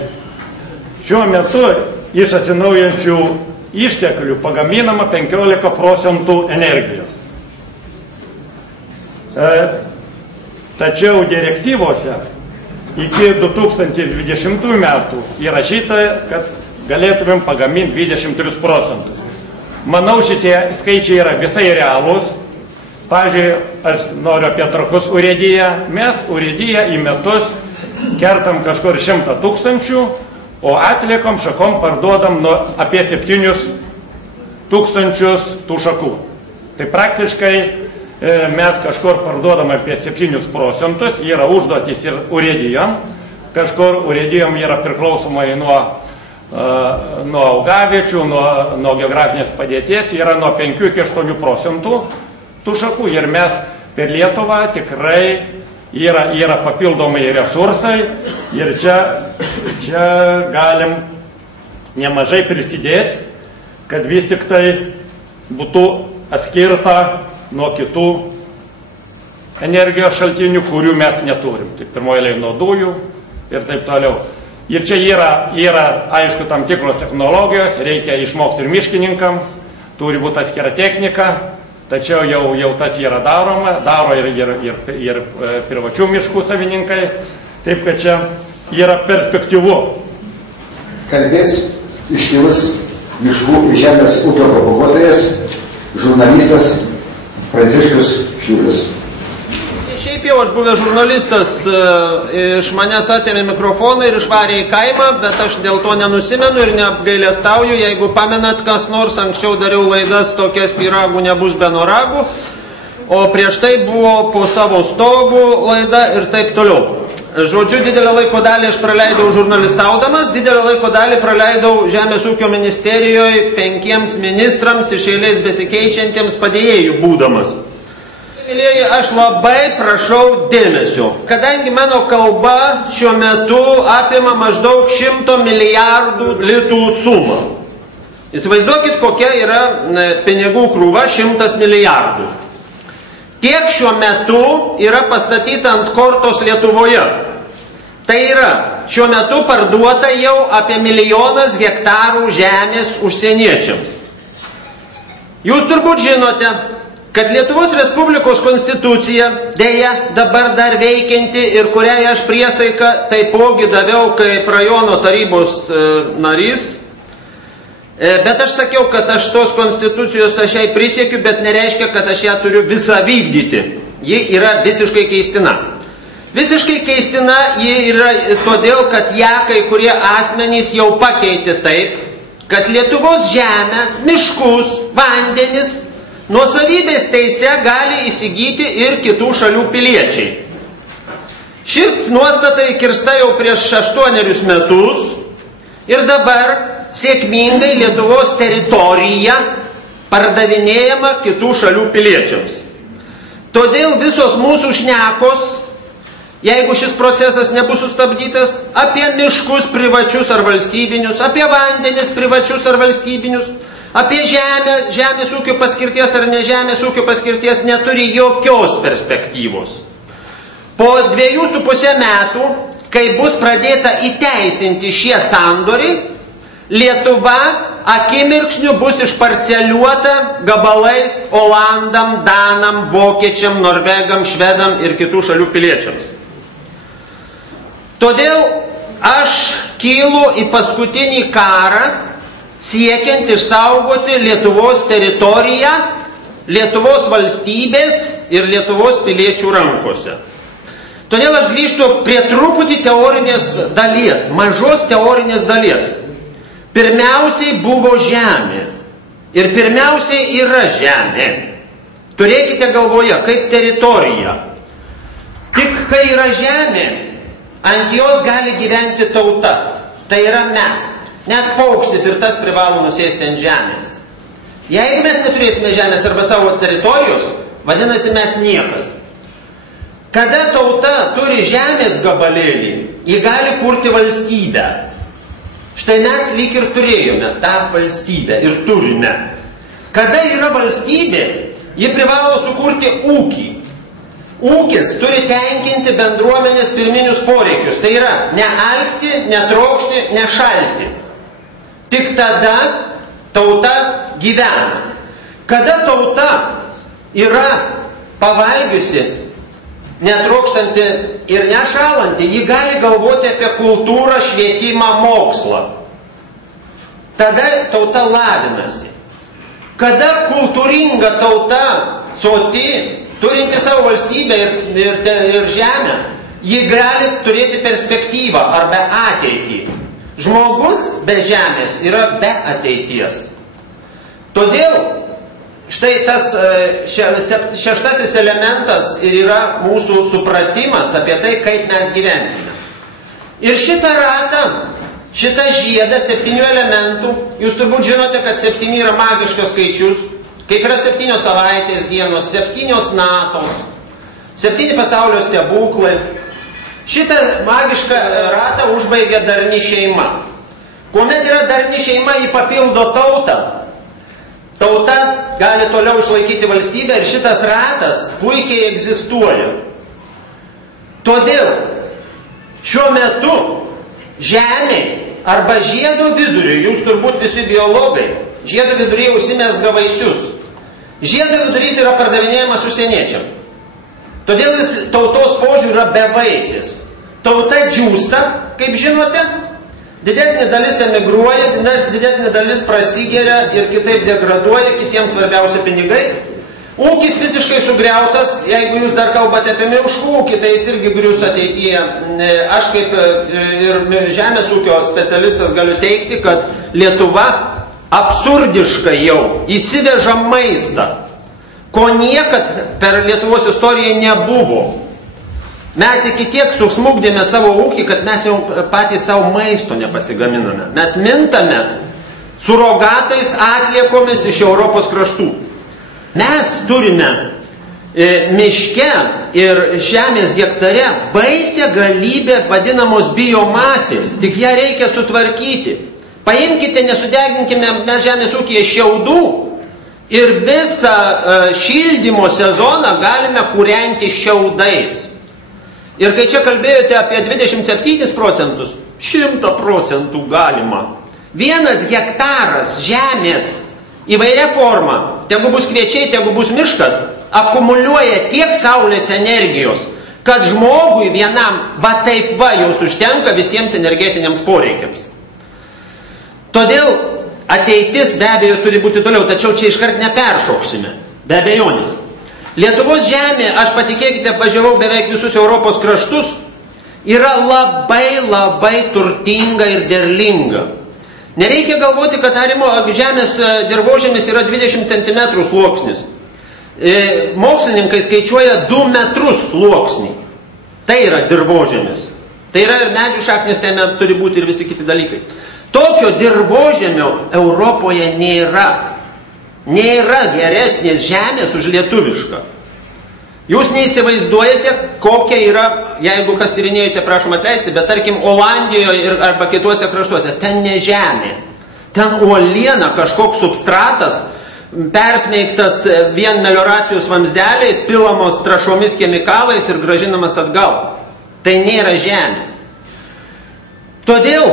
Šiuo metu iš atsinaujančių išteklių pagaminama 15% energijos. Tačiau direktyvose iki 2020 metų įrašyta, kad galėtumėm pagaminti 23%. Manau, šitie skaičiai yra visai realūs. Pavyzdžiui, aš noriu apie Trakos urėdiją. Mes urėdiją į metus kertam kažkur 100 000, o atliekom šakom parduodam apie 7 000 tų šakų. Tai praktiškai mes kažkur parduodam apie 7%, yra užduotys ir urėdijom. Kažkur urėdijom yra priklausomai nuo augaviečių, nuo geografinės padėties, yra nuo 5 iki 8% tų šakų. Ir mes per Lietuvą tikrai yra papildomai resursai ir čia galim nemažai prisidėti, kad vis tik tai būtų atskirta nuo kitų energijos šaltinių, kurių mes neturim. Tai pirmoje eilėje nuo dujų ir taip toliau. Ir čia yra aišku, tam tikros technologijos, reikia išmokti ir miškininkam, turi būti atskira technika, tačiau jau tas yra daroma, daro ir privačių miškų savininkai, taip kad čia yra perspektyvu. Kalbės iškilus miškų ir žemės ūkio propaguotojas, žurnalistas Pranciškus Šiulis. Šiaip jau aš buvęs žurnalistas, iš manęs atėmė mikrofoną ir išvarė į kaimą, bet aš dėl to nenusimenu ir neapgailestauju. Jeigu pamenat, kas nors anksčiau dariau laidas tokias pyragų nebus be noragų, o prieš tai buvo po savo stogų laida ir taip toliau. Žodžiu, didelę laiko dalį aš praleidau žurnalistaudamas, didelę laiko dalį praleidau Žemės ūkio ministerijoje 5 ministrams iš eilės besikeičiantiems padėjėjų būdamas. Mėlyjeji, aš labai prašau dėmesio, kadangi mano kalba šiuo metu apima maždaug 100 milijardų litų sumą. Įsivaizduokit, kokia yra pinigų krūva 100 milijardų. Tiek šiuo metu yra pastatyta ant kortos Lietuvoje. Tai yra, šiuo metu parduota jau apie 1 milijonas hektarų žemės užsieniečiams. Jūs turbūt žinote, kad Lietuvos Respublikos konstitucija, dėja dabar dar veikianti ir kuriai aš priesaiką taipogi daviau kaip rajono tarybos narys, bet aš sakiau, kad aš tos konstitucijos aš jai prisiekiu, bet nereiškia, kad aš ją turiu visą vykdyti. Ji yra visiškai keistina. Visiškai keistina ji yra todėl, kad ją kai kurie asmenys jau pakeitė taip, kad Lietuvos žemę, miškus, vandenis, nuosavybės teise gali įsigyti ir kitų šalių piliečiai. Ši nuostata įkirsta jau prieš 8 metus ir dabar sėkmingai Lietuvos teritorija pardavinėjama kitų šalių piliečiams. Todėl visos mūsų šnekos, jeigu šis procesas nebus sustabdytas, apie miškus privačius ar valstybinius, apie vandenis privačius ar valstybinius, apie žemės ūkio paskirties ar ne žemės ūkio paskirties neturi jokios perspektyvos. Po 2,5 metų, kai bus pradėta įteisinti šie sandoriai, Lietuva akimirksniu bus išparceliuota gabalais Olandam, Danam, Vokiečiam, Norvegam, Švedam ir kitų šalių piliečiams. Todėl aš kylu į paskutinį karą, siekiant išsaugoti Lietuvos teritoriją, Lietuvos valstybės ir Lietuvos piliečių rankose. Todėl aš grįžtu prie truputį teorinės dalies, mažos teorinės dalies. Pirmiausiai buvo žemė. ir pirmiausiai yra žemė. Turėkite galvoje, kaip teritorija. Tik kai yra žemė, ant jos gali gyventi tauta. Tai yra mes. Net paukštis ir tas privalo nusėsti ant žemės. Jeigu mes neturėsime žemės arba savo teritorijos, vadinasi mes niekas. Kada tauta turi žemės gabalėlį, ji gali kurti valstybę. Štai mes lyg ir turėjome tą valstybę ir turime. Kada yra valstybė, ji privalo sukurti ūkį. Ūkis turi tenkinti bendruomenės pirminius poreikius. Tai yra ne alkti, ne trokšti, ne šalti. Tik tada tauta gyvena. Kada tauta yra pavalgiusi, netrokštanti ir nešalanti, ji gali galvoti apie kultūrą, švietimą, mokslą. Tada tauta lavinasi. Kada kultūringa tauta, soti, turinti savo valstybę ir žemę, ji gali turėti perspektyvą arba ateitį. Žmogus be žemės yra be ateities. Todėl štai tas šeštasis elementas ir yra mūsų supratimas apie tai, kaip mes gyvensime. Ir šitą ratą, šitą žiedą 7 elementų, jūs turbūt žinote, kad 7 yra magiškas skaičius, kaip yra 7 savaitės dienos, 7 natos, 7 pasaulio stebuklai. Šitą magišką ratą užbaigia darni šeima. Kuomet yra darni šeima, ji papildo tautą. Tauta gali toliau išlaikyti valstybę ir šitas ratas puikiai egzistuoja. Todėl šiuo metu žemė arba žiedo viduriui, jūs turbūt visi biologai, žiedo viduryje užsimezga vaisius. Žiedo vidurys yra pardavinėjamas užsieniečiam. Todėl jis tautos požiūriu yra bevaisis. Tauta džiūsta, kaip žinote, didesnė dalis emigruoja, didesnė dalis prasigeria ir kitaip degraduoja, kitiems svarbiausia pinigai. Ūkis visiškai sugriautas, jeigu jūs dar kalbate apie miškų ūkį, tai jis irgi grius ateityje. Aš kaip ir žemės ūkio specialistas galiu teikti, kad Lietuva absurdiškai jau įsiveža maistą, ko niekad per Lietuvos istoriją nebuvo. Mes iki tiek susmugdėme savo ūkį, kad mes jau patys savo maisto nepasigaminame. Mes mintame surogatais atliekomis iš Europos kraštų. Mes turime miške ir žemės hektare baisią galybę vadinamos biomasės, tik ją reikia sutvarkyti. Paimkite, nesudeginkime mes žemės ūkyje šiaudų ir visą šildymo sezoną galime kūrenti šiaudais. Ir kai čia kalbėjote apie 27%, 100% galima. 1 hektaras žemės įvairia forma, tegu bus kviečiai, tegu bus miškas, akumuliuoja tiek saulės energijos, kad žmogui vienam va taip va jos užtenka visiems energetiniams poreikiams. Todėl ateitis be abejo turi būti toliau, tačiau čia iškart neperšoksime, be abejonės. Lietuvos žemė, aš patikėkite, važiavau beveik visus Europos kraštus, yra labai turtinga ir derlinga. Nereikia galvoti, kad arimo žemės dirvožemis yra 20 cm sluoksnis. Mokslininkai skaičiuoja 2 metrus sluoksnį. Tai yra dirvožemis. Tai yra ir medžių šaknis, tame turi būti ir visi kiti dalykai. Tokio dirvožemio Europoje nėra. Nėra geresnės žemės už lietuvišką. Jūs neįsivaizduojate, kokia yra, jeigu kas tyrinėjate, prašom atleisti, bet tarkim Olandijoje arba kituose kraštuose, ten ne žemė. Ten uoliena, kažkoks substratas, persmeigtas vien melioracijos vamzdeliais, pilamos trąšomis chemikalais ir gražinamas atgal. Tai nėra žemė. Todėl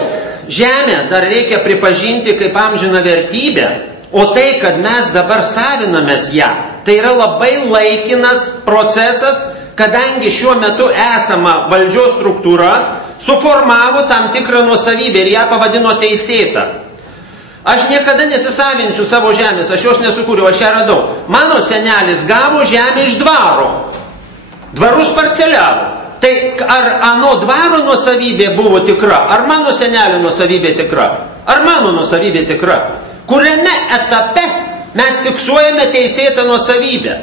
žemę dar reikia pripažinti kaip amžiną vertybę. O tai, kad mes dabar savinamės ją, tai yra labai laikinas procesas, kadangi šiuo metu esama valdžios struktūra suformavo tam tikrą nuosavybę ir ją pavadino teisėtą. Aš niekada nesisavinsiu savo žemės, aš jos nesukūriau, aš ją radau. Mano senelis gavo žemę iš dvaro. Dvarus parceliavo. Tai ar ano dvaro nuosavybė buvo tikra, ar mano senelio nuosavybė tikra? Ar mano nuosavybė tikra? Kuriame etape mes fiksuojame teisėtą nuosavybę.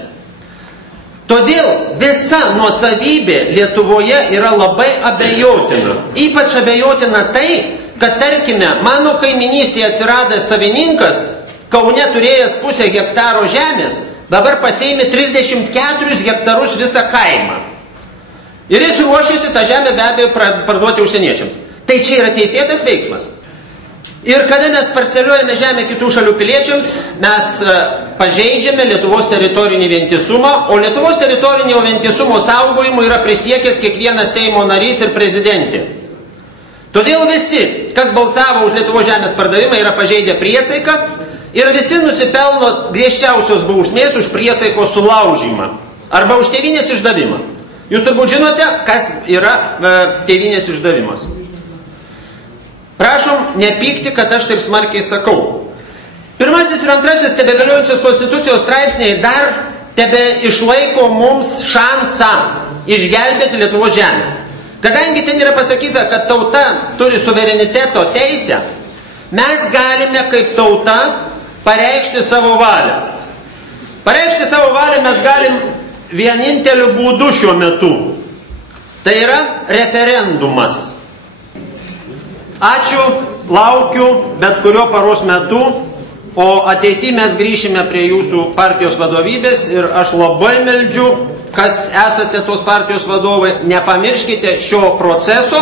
Todėl visa nuosavybė Lietuvoje yra labai abejotina. Ypač abejotina tai, kad tarkime, mano kaiminystėje atsiradęs savininkas, Kaune turėjęs pusę hektaro žemės, dabar pasiėmė 34 hektarus visą kaimą. Ir jis ruošiasi tą žemę be abejo parduoti užsieniečiams. Tai čia yra teisėtas veiksmas. Ir kada mes parceliuojame žemę kitų šalių piliečiams, mes pažeidžiame Lietuvos teritorinį vientisumą, o Lietuvos teritorinio vientisumo saugojimu yra prisiekęs kiekvienas Seimo narys ir prezidentė. Todėl visi, kas balsavo už Lietuvos žemės pardavimą, yra pažeidę priesaiką ir visi nusipelno griežčiausios bausmės už priesaikos sulaužymą arba už tėvynės išdavimą. Jūs turbūt žinote, kas yra tėvynės išdavimas. Prašom nepykti, kad aš taip smarkiai sakau. Pirmasis ir antrasis tebegaliojančios konstitucijos straipsniai dar tebe išlaiko mums šansą išgelbėti Lietuvos žemę. Kadangi ten yra pasakyta, kad tauta turi suvereniteto teisę, mes galime kaip tauta pareikšti savo valią. Pareikšti savo valią mes galim vieninteliu būdu šiuo metu. Tai yra referendumas. Ačiū, laukiu bet kurio paros metu, o ateityje mes grįšime prie jūsų partijos vadovybės ir aš labai meldžiu, kas esate tos partijos vadovai, nepamirškite šio proceso,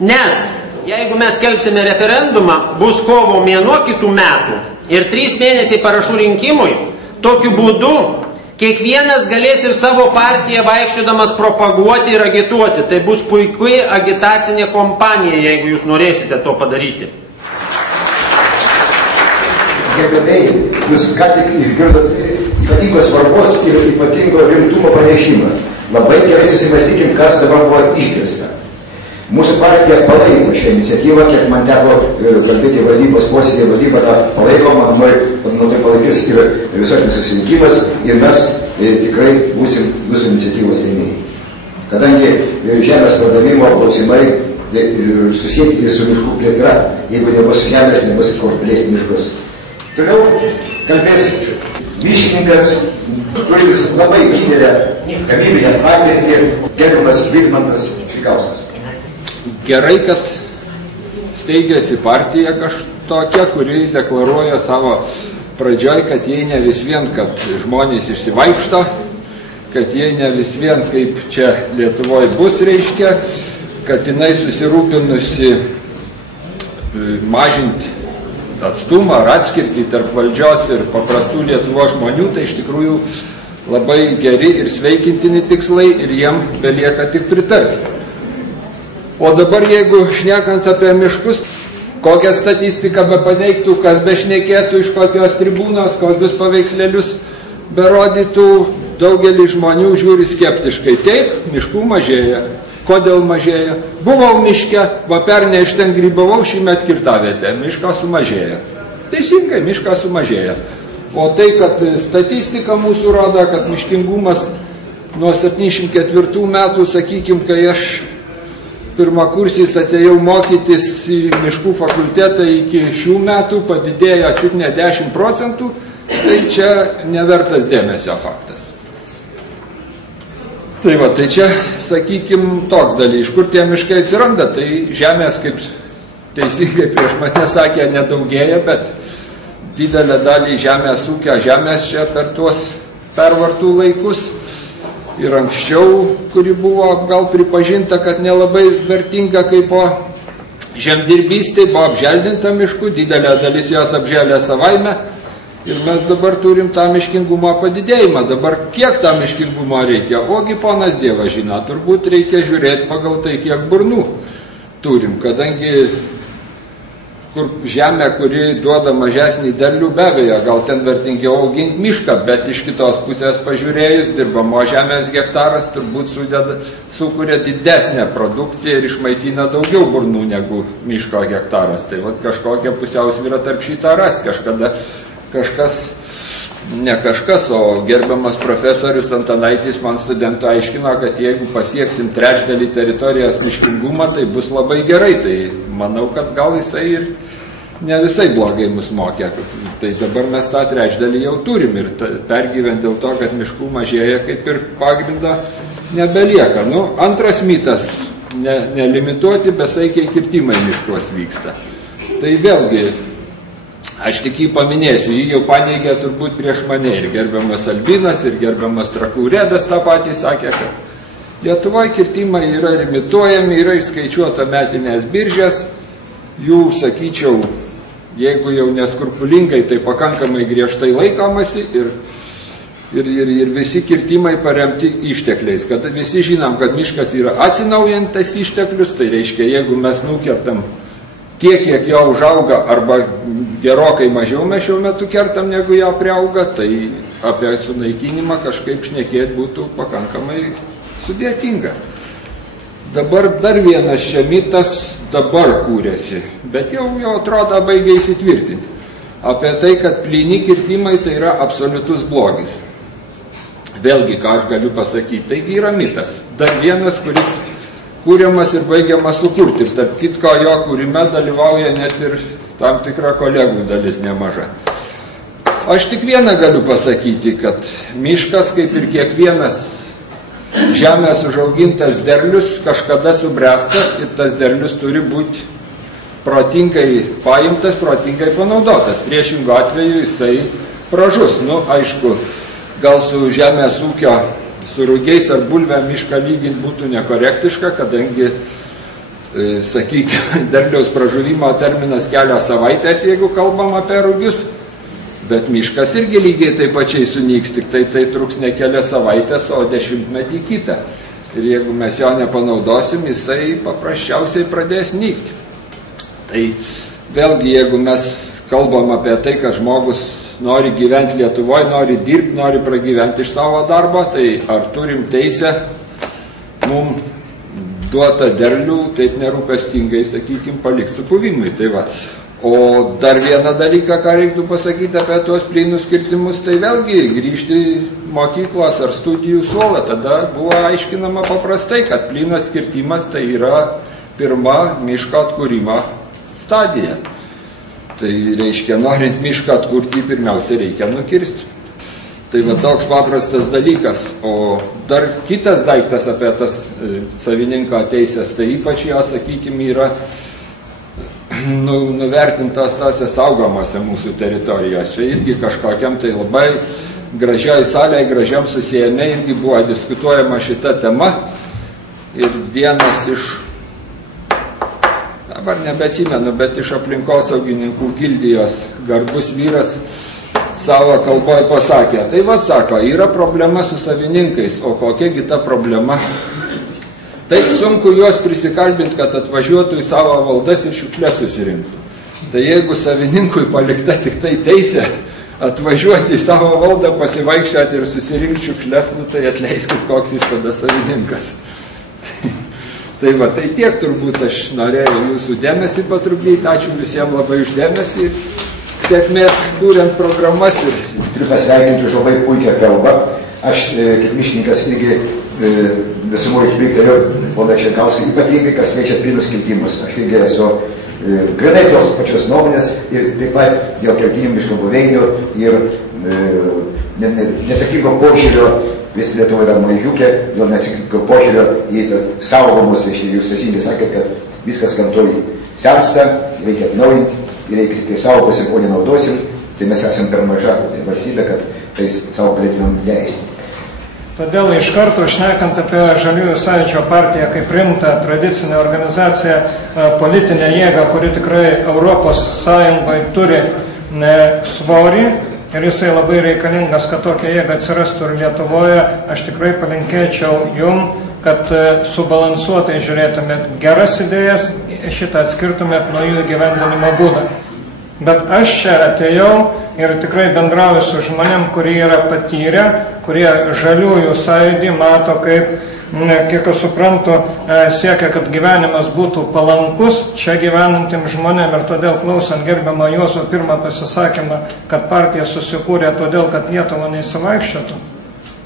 nes jeigu mes skelbsime referendumą, bus kovo mėnuo kitų metų ir 3 mėnesiai parašų rinkimui, tokiu būdu kiekvienas galės ir savo partiją vaikščiodamas propaguoti ir agituoti. Tai bus puikiai agitacinė kompanija, jeigu jūs norėsite to padaryti. Gerbėmiai, jūs ką tik išgirdot ypatingos svarbos ir ypatingo rimtumo pranešimą. Labai gerai susimastykim, kas dabar buvo išgirsta. Mūsų partija palaiko šią iniciatyvą, kiek man teko kalbėti valdybos posėdėje, valdyba tą palaiko, manau, tai palaikys ir visuotinis susirinkimas ir mes tikrai būsim jūsų iniciatyvos rėmėjai. Kadangi žemės pardavimo klausimai susijęti ir su miškų plėtra, jeigu nebus žemės, nebus ir kur plėsti miškus. Toliau kalbės miškininkas, kuris labai didelę gamybinę patirtį, gerbiamas Vidmantas Šikauskas. Gerai, kad steigėsi partija kažtokia, kuri deklaruoja savo pradžioj, kad jie ne vis vien, kad žmonės išsivaikšto, kad jie ne vis vien, kaip čia Lietuvoje bus, reiškia, kad jinai susirūpinusi mažinti atstumą ar atskirtį tarp valdžios ir paprastų Lietuvos žmonių, tai iš tikrųjų labai geri ir sveikintini tikslai ir jiem belieka tik pritarti. O dabar, jeigu šnekant apie miškus, kokią statistiką be paneigtų, kas be šnekėtų, iš kokios tribūnos, kokius paveikslėlius berodytų, daugelį žmonių žiūri skeptiškai. Taip, miškų mažėja. Kodėl mažėja? Buvau miške, va pernai iš ten grybavau, šįmet kirtavietę. Miškas sumažėja. Teisingai, miškas sumažėja. O tai, kad statistika mūsų rodo, kad miškingumas nuo 74 metų, sakykim, kai aš pirmakursis atėjau mokytis į miškų fakultetą iki šių metų, padidėjo tik ne 10%, tai čia nevertas dėmesio faktas. Tai va, tai čia, sakykim, toks dalykas, iš kur tie miškai atsiranda, tai žemės, kaip teisingai prieš mane sakė, nedaugėja, bet didelę dalį žemės ūkio, žemės čia per tuos pervartų laikus ir anksčiau, kuri buvo gal pripažinta, kad nelabai vertinga kaip po žemdirbystė, buvo apželdinta miškų, didelė dalis jos apželė savaime ir mes dabar turim tą miškingumo padidėjimą. Dabar kiek tą miškingumo reikia? Ogi ponas Dievas žino, turbūt reikia žiūrėti pagal tai, kiek burnų turim, kadangi kur žemė, kuri duoda mažesnį derlių, be abejo, gal ten vertingiau auginti mišką, bet iš kitos pusės pažiūrėjus, dirbamo žemės hektaras turbūt sukuria didesnę produkciją ir išmaitina daugiau burnų negu miško hektaras. Tai vat kažkokia pusiausvyra tarp šitą ras. Kažkada kažkas, ne kažkas, o gerbiamas profesorius Antanaitis man studentų aiškino, kad jeigu pasieksim trečdalį teritorijos miškingumą, tai bus labai gerai. Tai manau, kad gal jisai ir ne visai blogai mus mokė. Tai dabar mes tą trečdalį jau turim ir pergyvent dėl to, kad miškų mažėja, kaip ir pagrindo nebelieka. Nu, antras mitas - nelimituoti besaikiai kirtimai miškuos vyksta. Tai vėlgi, aš tik jį paminėsiu, jį jau paneigė turbūt prieš mane ir gerbiamas Albinas, ir gerbiamas Trakų Redas tą patį sakė, kad Lietuvoje kirtimai yra limituojami, yra įskaičiuota metinės biržės, jų, sakyčiau, jeigu jau neskrupulingai, tai pakankamai griežtai laikomasi ir visi kirtimai paremti ištekliais. Kad visi žinom, kad miškas yra atsinaujantis išteklius, tai reiškia, jeigu mes nukertam tiek, kiek jo užauga, arba gerokai mažiau mes šiuo metu kertam, negu jo priauga, tai apie sunaikinimą kažkaip šnekėti būtų pakankamai sudėtinga. Dabar dar vienas čia mitas dabar kūrėsi, bet jau atrodo baigia įsitvirtinti. Apie tai, kad plyni kirtimai tai yra absoliutus blogis. Vėlgi, ką aš galiu pasakyti, taigi yra mitas. Dar vienas, kuris kūriamas ir baigiamas sukurti. Tarp kitko, jo kūrime dalyvauja net ir tam tikra kolegų dalis nemaža. Aš tik vieną galiu pasakyti, kad miškas, kaip ir kiekvienas žemės užaugintas derlius, kažkada subręsta ir tas derlius turi būti protingai paimtas, protingai panaudotas. Priešingų atveju jisai pražus. Nu, aišku, gal su žemės ūkio su rugiais ar bulvę mišką lyginti būtų nekorektiška, kadangi, sakykime, derliaus pražuvimo terminas kelios savaitės, jeigu kalbam apie rugius, bet miškas irgi lygiai taip pačiai sunyks, tik tai truks ne kelias savaitės, o 10-metį kitą. Ir jeigu mes jo nepanaudosim, jisai paprasčiausiai pradės nykti. Tai vėlgi, jeigu mes kalbam apie tai, kad žmogus nori gyventi Lietuvoje, nori dirbti, nori pragyventi iš savo darbo, tai ar turim teisę mums duotą derlių taip nerūpestingai, sakykime, palikti supuvimui. Tai va. O dar vieną dalyką, ką reiktų pasakyti apie tuos plynus kirtimus, tai vėlgi grįžti į mokyklos ar studijų suolą. Tada buvo aiškinama paprastai, kad plynas kirtimas tai yra pirma miško atkūrimo stadija. Tai reiškia, norint mišką atkurti, pirmiausia reikia nukirsti. Tai va toks paprastas dalykas. O dar kitas daiktas apie tas savininko teisės, tai ypač jo, sakykime, yra nuvertintas tose saugomose mūsų teritorijos. Čia irgi kažkokiam tai labai gražioj salėje, gražiam susijame irgi buvo diskutuojama šita tema. Ir vienas iš, dabar nebeatsimenu, bet iš aplinkosaugininkų gildijos garbus vyras savo kalboje pasakė, tai vad sako, yra problema su savininkais, o kokiagi ta problema? Taip sunku juos prisikalbinti, kad atvažiuotų į savo valdas ir šiukšlės susirinktų. Tai jeigu savininkui palikta tik tai teisė atvažiuoti į savo valdą, pasivaikščioti ir susirinkti šiukšlės, nu tai atleiskit, koks jis tada savininkas. Tai va, tai tiek turbūt aš norėjau jūsų dėmesį patrukdyti. Ačiū visiems labai už dėmesį ir sėkmės kūrent programas. Turiu pasveikinti už labai puikią kalbą. Aš kaip miškininkas irgi visumoj išbėgteliu poną Čerkauską, ypatingai kas liečia plynus kirtimus. Aš irgi esu grinai tos pačios nuomonės ir taip pat dėl kertinių miško buveinių ir neatsakingo požiūrio. Vis Lietuva yra maižiukė, dėl neatsakingo požiūrio į tas saugomus, reiškia, jūs teisingai sakėt, kad viskas gamtoj sensta, reikia atnaujinti, reikia kai saugosim, o nenaudosim, tai mes esam per maža valstybė, kad tai savo galėtumėm leisti. Todėl iš karto, šnekant apie Žaliųjų sąjūdžio partiją kaip rimtą tradicinę organizaciją, politinę jėgą, kuri tikrai Europos Sąjungoje turi svorį, ir jisai labai reikalingas, kad tokia jėga atsirastų ir Lietuvoje, aš tikrai palinkėčiau jum, kad subalansuotai žiūrėtumėt geras idėjas, šitą atskirtumėt nuo jų įgyvendinimo būdą. Bet aš čia atėjau ir tikrai bendrauju su žmonėm, kurie yra patyrę, kurie Žaliųjų sąjūdį mato kaip, kiek aš suprantu, siekia, kad gyvenimas būtų palankus čia gyvenantiem žmonėm ir todėl klausant gerbiamą Juozo pirmą pasisakymą, kad partija susikūrė todėl, kad Lietuva neįsivaikščiotų.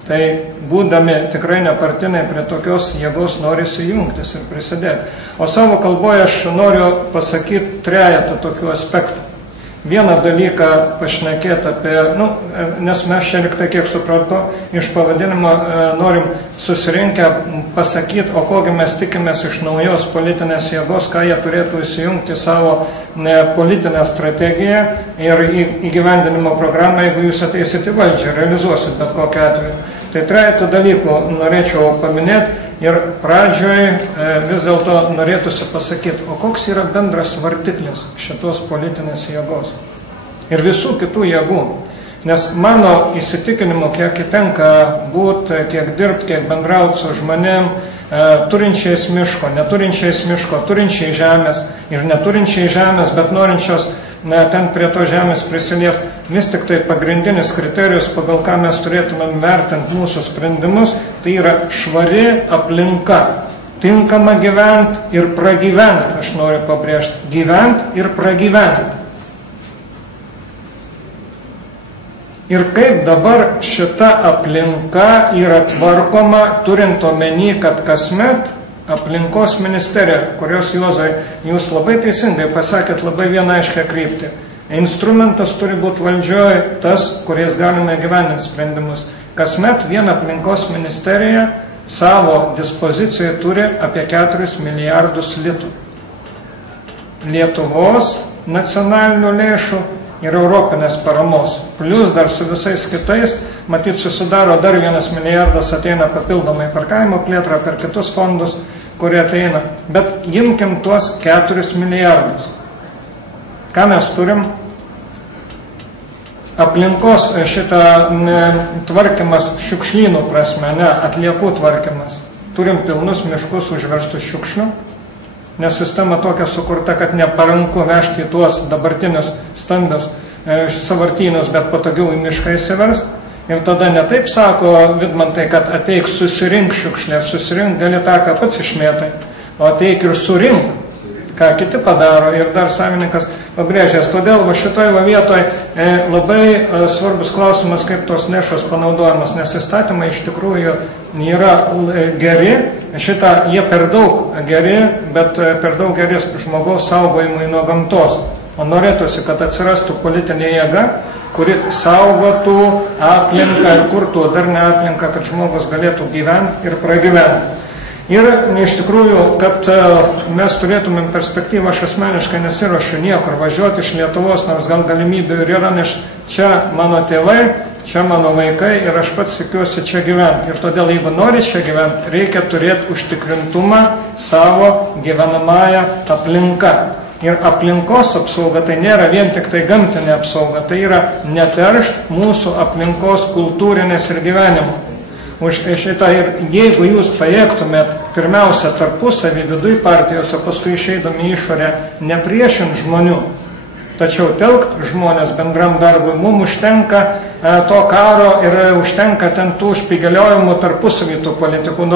Tai būdami tikrai nepartiniai prie tokios jėgos norisi jungtis ir prisidėti. O savo kalboje aš noriu pasakyti trejetą tokių aspektų. Vieną dalyką pašnekėti apie, nes mes čia liktai, kiek suprantu, iš pavadinimo norim susirinkę pasakyti, o kogi mes tikimės iš naujos politinės jėgos, ką jie turėtų įsijungti savo politinę strategiją ir įgyvendinimo programą, jeigu jūs ateisit į valdžią, realizuosit bet kokiu atveju. Tai trejetą dalykų norėčiau paminėti ir pradžioj vis dėlto norėtųsi pasakyti, o koks yra bendras vartiklis šitos politinės jėgos ir visų kitų jėgų. Nes mano įsitikinimu, kiek tenka būti, kiek dirbti, kiek bendrauti su žmonėm, turinčiais miško, neturinčiais miško, turinčiai žemės ir neturinčiai žemės, bet norinčios ten prie to žemės prisiliest, vis tik tai pagrindinis kriterijus, pagal ką mes turėtumėm vertinti mūsų sprendimus, tai yra švari aplinka. Tinkama gyventi ir pragyventi, aš noriu pabrėžti, gyventi ir pragyventi. Ir kaip dabar šita aplinka yra tvarkoma, turint omeny, kad kasmet aplinkos ministerija, kurios Juozai, jūs labai teisingai pasakėt labai vieną aiškę kryptį. Instrumentas turi būti valdžioje tas, kuriais galime gyveninti sprendimus. Kasmet viena aplinkos ministerija savo dispozicijoje turi apie 4 milijardus litų. Lietuvos nacionalinių lėšų ir europinės paramos. Plius dar su visais kitais, matyt, susidaro dar 1 milijardas ateina papildomai per kaimo plėtrą, per kitus fondus, kurie ateina. Bet imkim tuos 4 milijardus. Ką mes turim? Aplinkos šitą tvarkymas šiukšlynų prasme, ne, atliekų tvarkymas. Turim pilnus miškus užverstus šiukšlių, nes sistema tokia sukurta, kad neparanku vežti į tuos dabartinius stambius sąvartynus, bet patogiau į mišką įsiverst. Ir tada ne taip sako Vidmantai, kad ateik susirink šiukšlės, susirink gali tą, ką pats išmėtai, o ateik ir surink, ką kiti padaro ir dar savininkas pabrėžęs. Todėl va šitoj vietoj labai svarbus klausimas, kaip tos lėšos panaudojamas, nes įstatymai iš tikrųjų yra geri, jie per daug geri, bet per daug geri žmogaus saugojimui nuo gamtos. O norėtųsi, kad atsirastų politinė jėga, kuri saugotų aplinką ir kurtų darnią aplinką, kad žmogus galėtų gyventi ir pragyventi. Ir iš tikrųjų, kad mes turėtumėm perspektyvą, aš asmeniškai nesiruošiu niekur važiuoti iš Lietuvos, nors gal galimybių ir yra, nes čia mano tėvai, čia mano vaikai ir aš pats tikiuosi čia gyventi. Ir todėl, jeigu nori čia gyventi, reikia turėti užtikrintumą savo gyvenamąją aplinką. Ir aplinkos apsauga tai nėra vien tik tai gamtinė apsauga, tai yra neteršt mūsų aplinkos kultūrinės ir gyvenimo. Už šitą ir jeigu jūs pajėgtumėt pirmiausia tarpusavį viduj partijos, o paskui išeidami išorę nepriešint žmonių, tačiau telkt žmonės bendram darbui, mums užtenka to karo ir užtenka ten tų špigeliojimų tarpusavį tų politikų.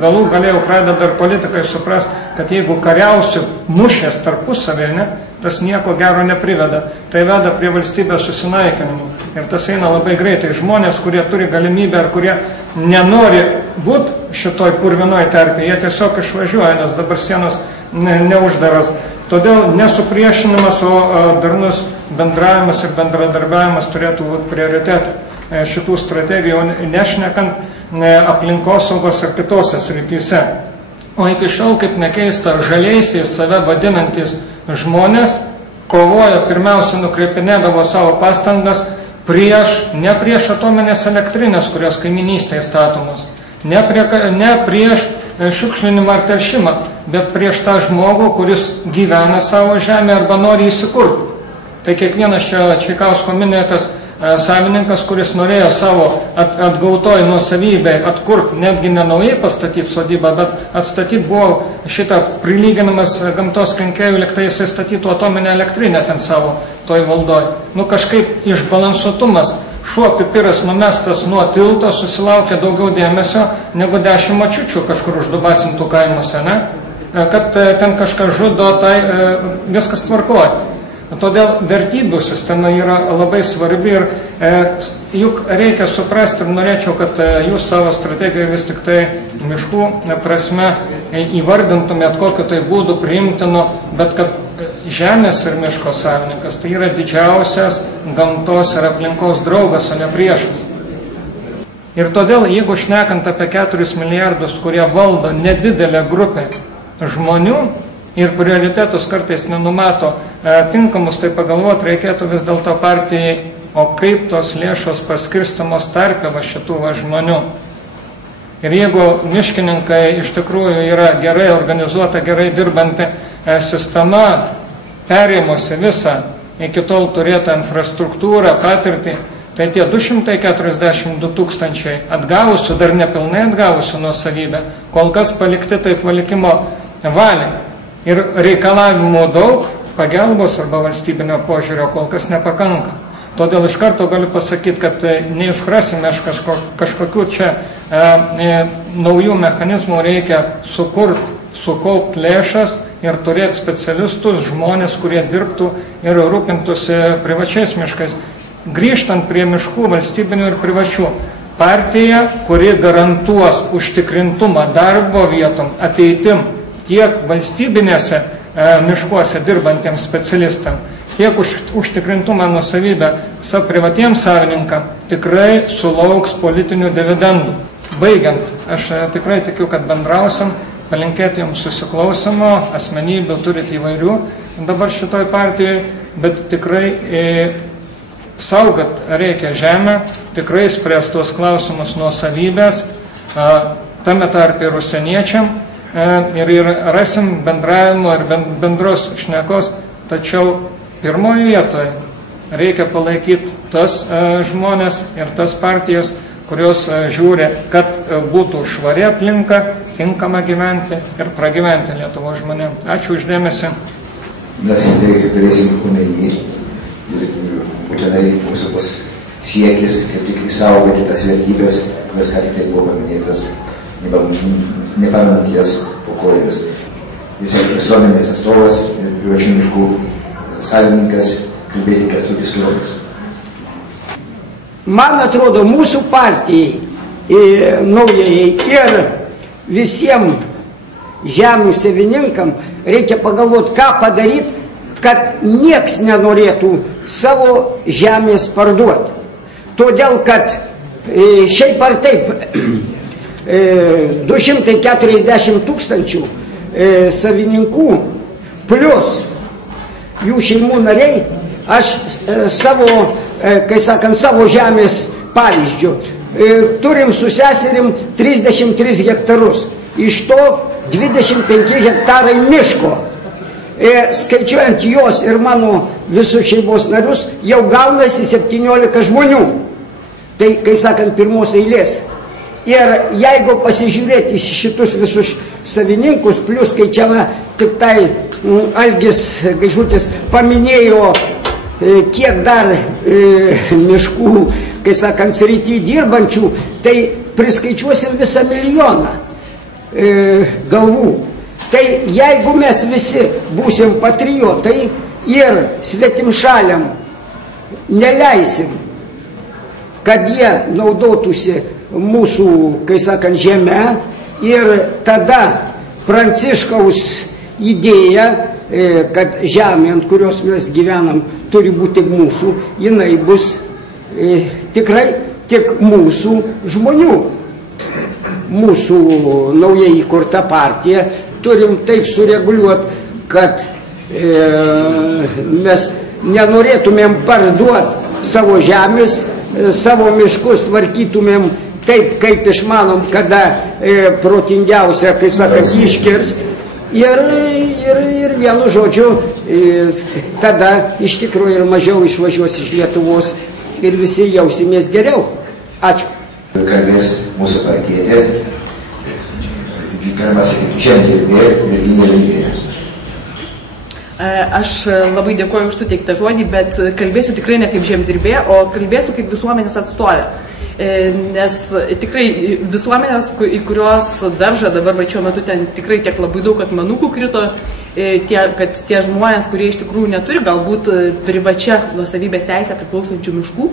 Galų galėjau pradeda dar politikai suprast, kad jeigu kariausiu mušės tarpusavį, tas nieko gero nepriveda. Tai veda prie valstybės susinaikinimų. Ir tas eina labai greitai. Žmonės, kurie turi galimybę ar kurie nenori būti šitoj purvinoj terpėje, jie tiesiog išvažiuoja, nes dabar sienos neuždaras. Todėl nesupriešinimas, o darnus bendravimas ir bendradarbiavimas turėtų būti prioritetai šitų strategijų, nešnekant aplinkosaugos ir kitose srityse. O iki šiol, kaip nekeista, žaliaisiais save vadinantis žmonės kovoja, pirmiausia nukreipinėdavo savo pastangas ne prieš atominės elektrinės, kurios kaiminystėje statomos, ne prieš šiukšlinimą ar teršimą, bet prieš tą žmogų, kuris gyvena savo žemę arba nori įsikurti. Tai kiekvienas čia Čaikausko minėtas savininkas, kuris norėjo savo atgautoj nuosavybę atkurti, netgi ne naujai pastatyti sodybą, bet atstatyti buvo šitą prilyginamas gamtos kenkėjų, liktai jisai statytų atominę elektrinę ten savo toj valdoj. Kažkaip išbalansuotumas. Šuo pipiras numestas nuo tilto susilaukia daugiau dėmesio negu 10 mačiučių kažkur uždubasintų kaimuose, ne? Kad ten kažkas žudo, tai viskas tvarkoja. Todėl vertybių sistema yra labai svarbi ir juk reikia suprasti ir norėčiau, kad jūs savo strategiją vis tik tai miškų prasme įvardintumėt kokiu tai būdu priimtinu, bet kad žemės ir miško savininkas tai yra didžiausias gamtos ir aplinkos draugas, o ne priešas. Ir todėl, jeigu šnekant apie 4 milijardus, kurie valdo nedidelę grupę žmonių ir prioritetus kartais nenumato tinkamus, tai pagalvoti reikėtų vis dėlto partijai, o kaip tos lėšos paskirstamos tarpe šitų žmonių. Ir jeigu miškininkai iš tikrųjų yra gerai organizuota, gerai dirbanti sistema, perėmusi visą iki tol turėtą infrastruktūrą, patirtį, tai tie 242 tūkstančiai atgavusių, dar nepilnai atgavusių nuosavybę, kol kas palikti taip valikimo valiai. Ir reikalavimų daug, pagalbos arba valstybinio požiūrio kol kas nepakanka. Todėl iš karto galiu pasakyti, kad neiškrasime kažkokių čia naujų mechanizmų, reikia sukaupti lėšas ir turėti specialistus, žmonės, kurie dirbtų ir rūpintųsi privačiais miškais. Grįžtant prie miškų valstybinių ir privačių, partija, kuri garantuos užtikrintumą darbo vietom, ateitim tiek valstybinėse miškuose dirbantiems specialistams, tiek užtikrintumą nusavybę savo privatiems savininkam, tikrai sulauks politinių dividendų. Baigiant, aš tikrai tikiu, kad bendrausim, palinkėti jums susiklausimo, asmenybių turite įvairių dabar šitoj partijai, bet tikrai saugot reikia žemę, tikrai spręs tuos klausimus nuosavybės, tame tarpe ir užsieniečiam, ir rasim bendravimo ir bendros šnekos, tačiau pirmoje vietoje reikia palaikyti tas žmonės ir tas partijas, kurios žiūri, kad būtų švari aplinka, tinkama gyventi ir pragyventi Lietuvos žmonėm. Ačiū uždėmesi. Mes tai turėsim omeny ir būtinai mūsų siekis, kaip tik įsaugoti tas vertybės, kurios ką tik tai buvo paminėtas, nepamenant jas po kojomis. Tiesiog visuomenės atstovas ir privačių miškų savininkas kalbėti Kęstutis Kilokas. Man atrodo, mūsų partijai naujai ir visiems žemių savininkam reikia pagalvoti, ką padaryti, kad nieks nenorėtų savo žemės parduoti. Todėl, kad šiaip ar taip 240 tūkstančių savininkų plus jų šeimų nariai, aš savo, kai sakant, savo žemės pavyzdžių, turim su seserim 33 hektarus, iš to 25 hektarai miško. Skaičiuojant jos ir mano visus šeimos narius, jau gaunasi 17 žmonių. Tai, kai sakant, pirmos eilės. Ir jeigu pasižiūrėti į šitus visus savininkus, plus skaičiava tik tai Algis Gaižutis paminėjo, kiek dar miškų, kai sakant, srity dirbančių, tai priskaičiuosim visą milijoną galvų. Tai jeigu mes visi būsim patriotai ir svetimšaliam neleisim, kad jie naudotųsi mūsų, kai sakant, žemę, ir tada Pranciškaus idėja, kad žemė, ant kurios mes gyvenam, turi būti tik mūsų, jinai bus tikrai tik mūsų žmonių. Mūsų naujai įkurta partija turim taip sureguliuoti, kad mes nenorėtumėm parduoti savo žemės, savo miškus tvarkytumėm taip, kaip išmanom, kada protingiausia, kai sakant, iškirst. Ir vienu žodžiu, tada iš tikrųjų ir mažiau išvažiuos iš Lietuvos ir visi jausimės geriau. Ačiū. Kalbės mūsų partietė, galima sakyti, žemdirbė Virginija Žemdirbė. Aš labai dėkoju už suteiktą žodį, bet kalbėsiu tikrai ne kaip žemdirbė, o kalbėsiu kaip visuomenės atstovė. Nes tikrai visuomenės, į kurios daržą dabar va šiuo metu ten tikrai tiek labai daug akmenukų krito, kad tie žmonės, kurie iš tikrųjų neturi galbūt privačia nuosavybės teisę priklausančių miškų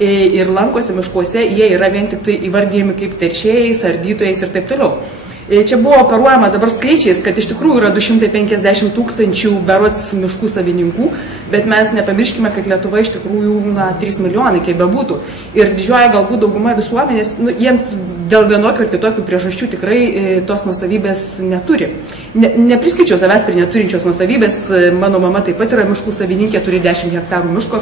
ir lankosi miškuose, jie yra vien tik tai įvardyjami kaip teršėjais, ardytojais ir taip toliau. Čia buvo operuojama dabar skaičiais, kad iš tikrųjų yra 250 000 berods miškų savininkų, bet mes nepamirškime, kad Lietuva iš tikrųjų 3 milijonai, kaip bebūtų. Ir didžioji galbūt dauguma visuomenės, jiems dėl vienokių ir kitokių priežasčių tikrai tos nuosavybės neturi. Nepriskaičiau savęs prie neturinčios nuosavybės, mano mama taip pat yra miškų savininkė, turi 10 hektarų miško.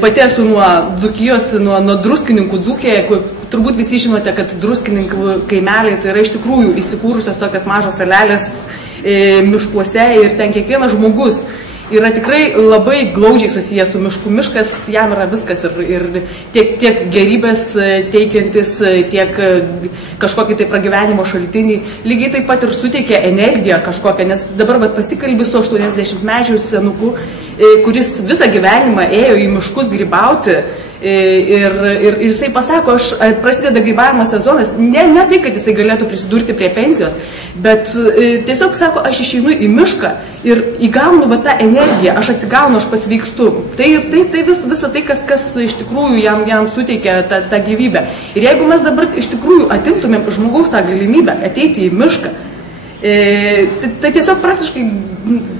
Pati esu nuo Dzūkijos, nuo Druskininkų Dzūkėje, turbūt visi žinote, kad Druskininkų kaimeliai tai yra iš tikrųjų įsikūrusios tokias mažos salelės miškuose ir ten kiekvienas žmogus yra tikrai labai glaudžiai susijęs su mišku. Miškas jam yra viskas ir tiek gerybės teikiantis, tiek kažkokį tai pragyvenimo šaltinį, lygiai taip pat ir suteikia energiją kažkokią, nes dabar pasikalbi su 80-mečiu senuku, kuris visą gyvenimą ėjo į miškus grybauti. Ir jisai pasako, prasideda grybavimo sezonas, ne tai, kad jisai galėtų prisidurti prie pensijos, bet tiesiog sako, aš išeinu į mišką ir įgaunu tą energiją, aš atsigaunu, aš pasveikstu. Tai visa tai, kas iš tikrųjų jam suteikia tą gyvybę. Ir jeigu mes dabar iš tikrųjų atimtumėm žmogaus tą galimybę ateiti į mišką, tai tiesiog praktiškai,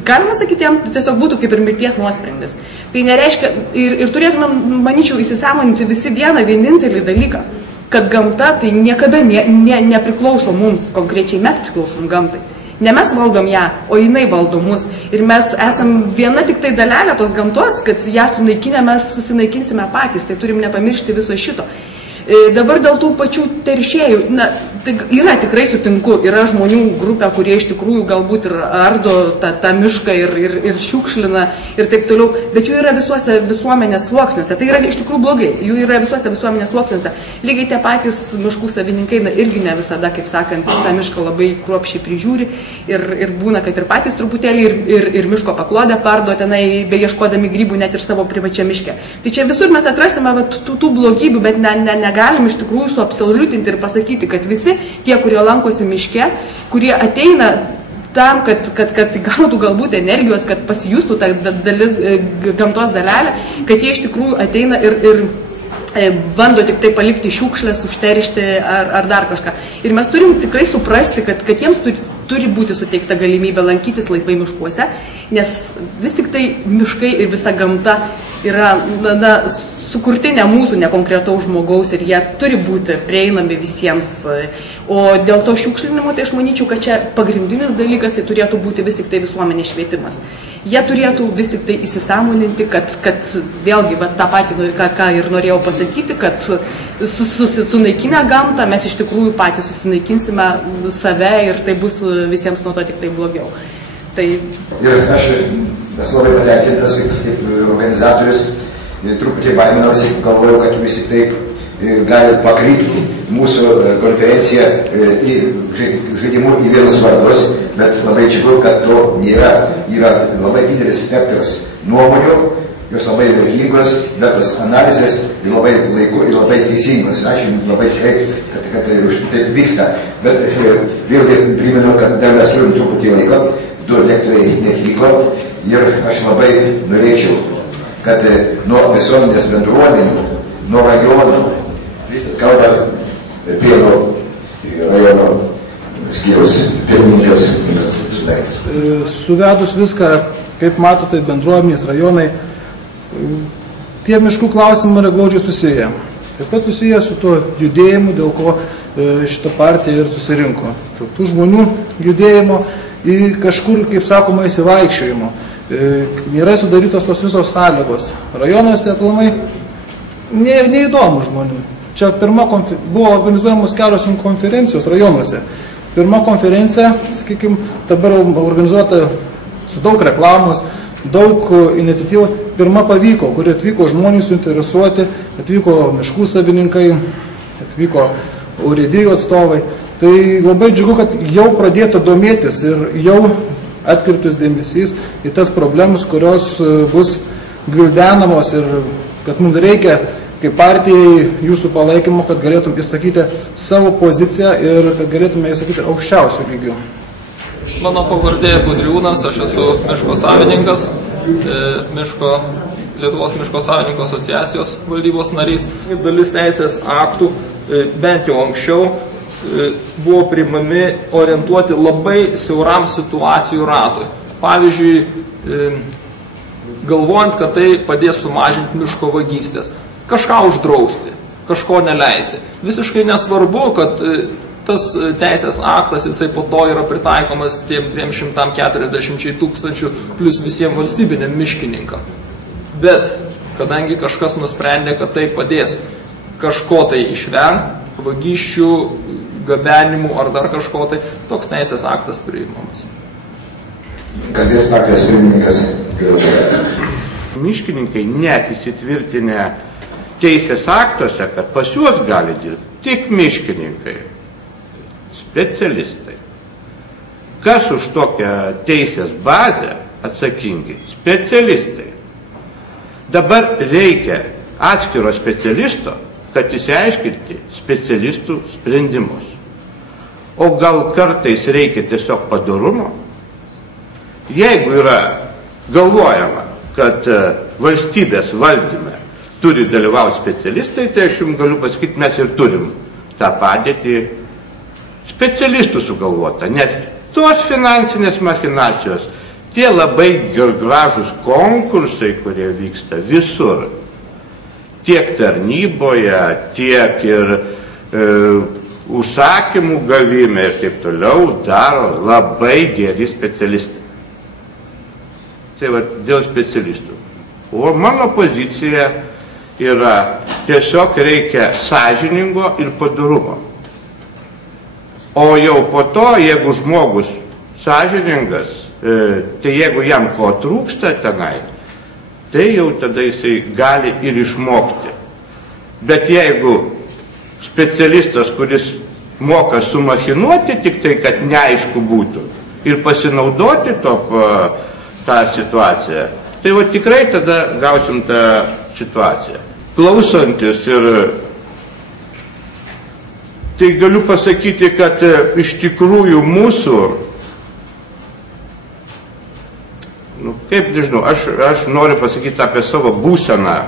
galima sakyti, jam tiesiog būtų kaip ir mirties nuosprendis. Tai nereiškia, ir turėtume, manyčiau, įsisąmoninti visi vienintelį dalyką, kad gamta tai niekada nepriklauso mums, konkrečiai mes priklausom gamtai. Ne mes valdom ją, o jinai valdo mus. Ir mes esam viena tik tai dalelė tos gamtos, kad ją sunaikinę mes susinaikinsime patys, tai turim nepamiršti viso šito. Dabar dėl tų pačių teršėjų, tai yra tikrai sutinku, yra žmonių grupė, kurie iš tikrųjų galbūt ir ardo tą mišką ir šiukšlina ir taip toliau, bet jų yra visuose visuomenės sluoksniuose, tai yra iš tikrųjų blogai, jų yra visuose visuomenės sluoksniuose. Lygiai tie patys miškų savininkai irgi ne visada, kaip sakant, tą mišką labai kruopščiai prižiūri ir būna, kad ir patys truputėlį ir miško paklodę pardo tenai, beieškodami grybų net ir savo privačią miškę. Tai čia visur mes atrasime tų blogybių, bet negalim iš tikrųjų suabsoliutinti ir pasakyti, kad visi tie, kurie lankosi miške, kurie ateina tam, kad gautų galbūt energijos, kad pasijustų tą gamtos dalelę, kad jie iš tikrųjų ateina ir bando tik tai palikti šiukšlės, užteršti ar dar kažką. Ir mes turim tikrai suprasti, kad jiems turi būti suteikta galimybė lankytis laisvai miškuose, nes vis tik tai miškai ir visa gamta yra sukurti ne mūsų, ne konkretaus žmogaus ir jie turi būti prieinami visiems. O dėl to šiukšlinimo, tai aš manyčiau, kad čia pagrindinis dalykas tai turėtų būti vis tik tai visuomenės švietimas. Jie turėtų vis tik tai įsisąmoninti, kad vėlgi tą patį, ką ir norėjau pasakyti, kad sunaikinę gamtą mes iš tikrųjų patys susinaikinsime save ir tai bus visiems nuo to tik tai blogiau. Tai... Ir aš esu labai patenkintas kaip organizatorius. Truputį baiminausi, galvojau, kad vis tik taip gali pakrypti mūsų konferenciją žaidimų į vienus vardus, bet labai džiugu, kad to nėra. Yra labai didelis spektras nuomonių, jos labai vertingos, bet tos analizės labai laiku ir labai teisingos. Ačiū labai tikrai, kad taip vyksta. Bet vėlgi primenu, kad dar mes turim truputį laiko, 2 lektoriai netvyko ir aš labai norėčiau, kad nuo visuomenės bendruomenių, nuo rajonų, visą kalbą Prienų rajono skyriaus pirmininkės sudarys. Suvedus viską, kaip matote, bendruomenės rajonai, tie miškų klausimai yra glaudžiai susiję. Taip pat susiję su tuo judėjimu, dėl ko šitą partiją ir susirinko. Tų žmonių judėjimo į kažkur, kaip sakoma, įsivaikščiojimo. Nėra sudarytos tos visos sąlygos. Rajonuose aplamai neįdomu žmonių. Čia buvo organizuojamos kelios konferencijos rajonuose. Pirma konferencija, sakykime, dabar organizuota su daug reklamos, daug iniciatyvų. Pirma pavyko, kur atvyko žmonės suinteresuoti, atvyko miškų savininkai, atvyko urėdijų atstovai. Tai labai džiugu, kad jau pradėta domėtis ir jau atkreiptus dėmesys į tas problemas, kurios bus gvildenamos ir kad mums reikia kaip partijai jūsų palaikymo, kad galėtum įsakyti savo poziciją ir kad galėtume įsakyti aukščiausių lygių. Mano pavardė Budriūnas, aš esu miško savininkas, Lietuvos miško savininkų asociacijos valdybos narys. Dalis teisės aktų, bent jau anksčiau, buvo priimami orientuoti labai siauram situacijų ratui. Pavyzdžiui, galvojant, kad tai padės sumažinti miško vagystės, kažką uždrausti, kažko neleisti. Visiškai nesvarbu, kad tas teisės aktas, jisai po to yra pritaikomas tiem 240 tūkstančių plus visiems valstybiniam miškininkam. Bet, kadangi kažkas nusprendė, kad tai padės kažko tai išvengti, vagysčių, gabenimų ar dar kažko tai, toks teisės aktas priimamas. Kalbės partijos pirmininkas. Miškininkai net įsitvirtinę teisės aktuose, kad pas juos gali dirbti tik miškininkai, specialistai. Kas už tokią teisės bazę atsakingi? Specialistai. Dabar reikia atskiro specialisto, kad įsiaiškinti specialistų sprendimus. O gal kartais reikia tiesiog padorumo? Jeigu yra galvojama, kad valstybės valdyme turi dalyvauti specialistai, tai aš jums galiu pasakyti, mes ir turim tą padėtį specialistų sugalvota, nes tos finansinės machinacijos, tie labai gražus konkursai, kurie vyksta visur, tiek tarnyboje, tiek ir užsakymų gavime ir taip toliau, daro labai geri specialistai. Tai va, dėl specialistų. O mano pozicija yra, tiesiog reikia sąžiningo ir padorumo. O jau po to, jeigu žmogus sąžiningas, tai jeigu jam ko trūksta tenai, tai jau tada jisai gali ir išmokti. Bet jeigu specialistas, kuris moka sumachinuoti tik tai, kad neaišku būtų, ir pasinaudoti tą situaciją, tai va tikrai tada gausim tą situaciją. Klausantis ir tai galiu pasakyti, kad iš tikrųjų mūsų, kaip nežinau, aš noriu pasakyti apie savo būseną.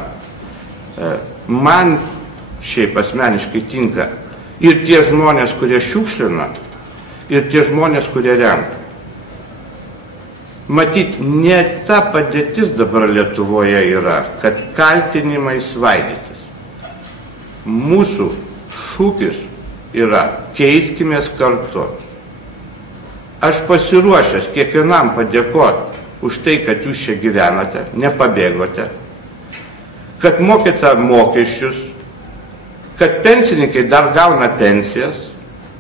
Man šiaip asmeniškai tinka ir tie žmonės, kurie šiukšlina, ir tie žmonės, kurie renka. Matyt, ne ta padėtis dabar Lietuvoje yra, kad kaltinimai svaidytis. Mūsų šūkis yra keiskimės kartu. Aš pasiruošęs kiekvienam padėkoti už tai, kad jūs čia gyvenate, nepabėgote, kad mokėte mokesčius, kad pensininkai dar gauna pensijas,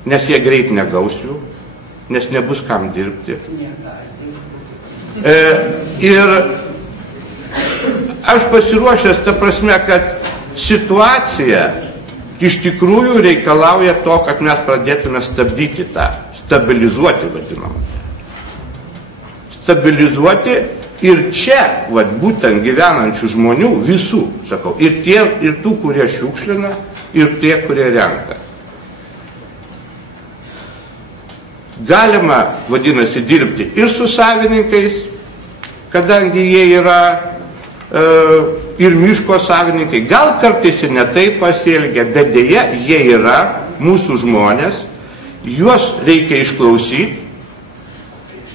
nes jie greit negaus jų, nes nebus kam dirbti. Ir aš pasiruošęs ta prasme, kad situacija iš tikrųjų reikalauja to, kad mes pradėtume stabdyti tą, stabilizuoti vadinamą. Stabilizuoti ir čia, būtent gyvenančių žmonių, visų, sakau, ir tų, kurie šiukšlina, ir tie, kurie renka. Galima, vadinasi, dirbti ir su savininkais, kadangi jie yra ir miško savininkai, gal kartais ir ne taip pasielgia, bet dėja jie yra mūsų žmonės, juos reikia išklausyti,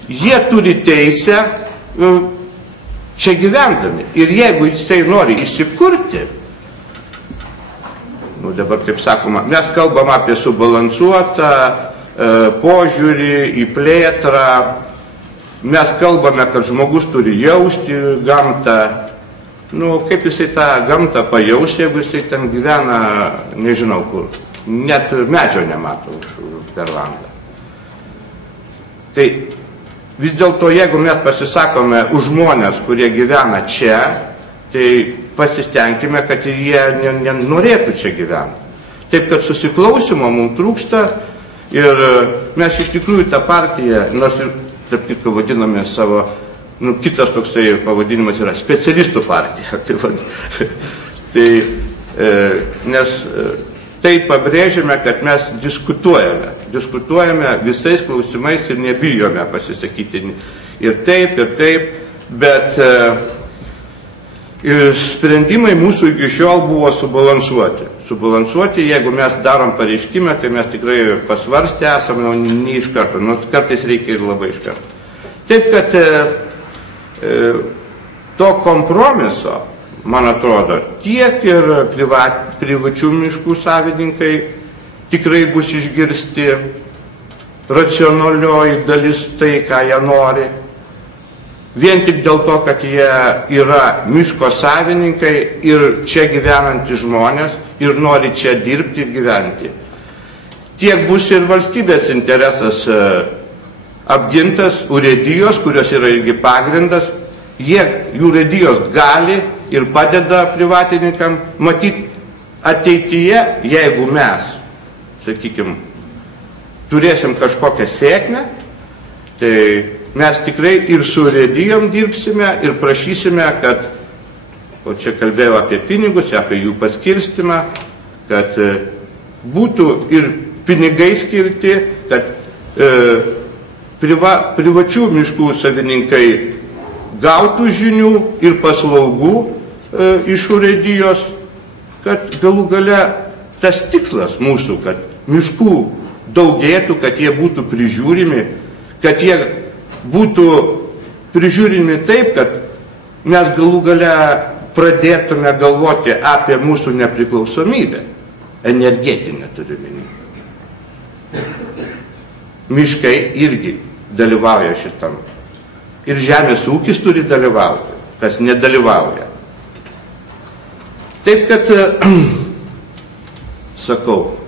jie turi teisę čia gyvendami. Ir jeigu jisai nori įsikurti, dabar kaip sakoma, mes kalbam apie subalansuotą požiūrį į plėtrą, mes kalbame, kad žmogus turi jausti gamtą. Kaip jisai tą gamtą pajaus, jeigu jisai ten gyvena, nežinau kur, net medžio nemato per langą. Tai vis dėlto, jeigu mes pasisakome už žmonės, kurie gyvena čia, tai pasistengime, kad jie nenorėtų čia gyventi. Taip, kad susiklausimo mums trūksta. Ir mes iš tikrųjų tą partiją, nors ir, tarp kitko, vadiname savo, kitas toksai pavadinimas yra specialistų partija. Nes tai pabrėžiame, kad mes diskutuojame. diskutuojame visais klausimais ir nebijome pasisakyti ir taip, bet ir sprendimai mūsų iki šiol buvo subalansuoti, jeigu mes darom pareiškimą, tai mes tikrai pasvarstę esame, ne iš karto, kartais reikia ir labai iš karto. Taip, kad to kompromiso, man atrodo, tiek ir privačių miškų savininkai tikrai bus išgirsti, racionalioji dalis tai, ką jie nori, vien tik dėl to, kad jie yra miško savininkai ir čia gyvenantys žmonės ir nori čia dirbti ir gyventi. Tiek bus ir valstybės interesas apgintas, urėdijos, kurios yra irgi pagrindas, jų urėdijos gali ir padeda privatininkam matyti ateityje, jeigu mes, sakykime, turėsim kažkokią sėkmę, tai mes tikrai ir su urėdijom dirbsime ir prašysime, kad, o čia kalbėjau apie pinigus, apie jų paskirstimą, kad būtų ir pinigai skirti, kad privačių miškų savininkai gautų žinių ir paslaugų iš urėdijos, kad galų gale tas tikslas mūsų, kad miškų daugėtų, kad jie būtų prižiūrimi, kad jie būtų prižiūrimi taip, kad mes galų gale pradėtume galvoti apie mūsų nepriklausomybę, energetinę turime. Miškai irgi dalyvauja šitam. Ir žemės ūkis turi dalyvauti, kas nedalyvauja. Taip, kad, sakau,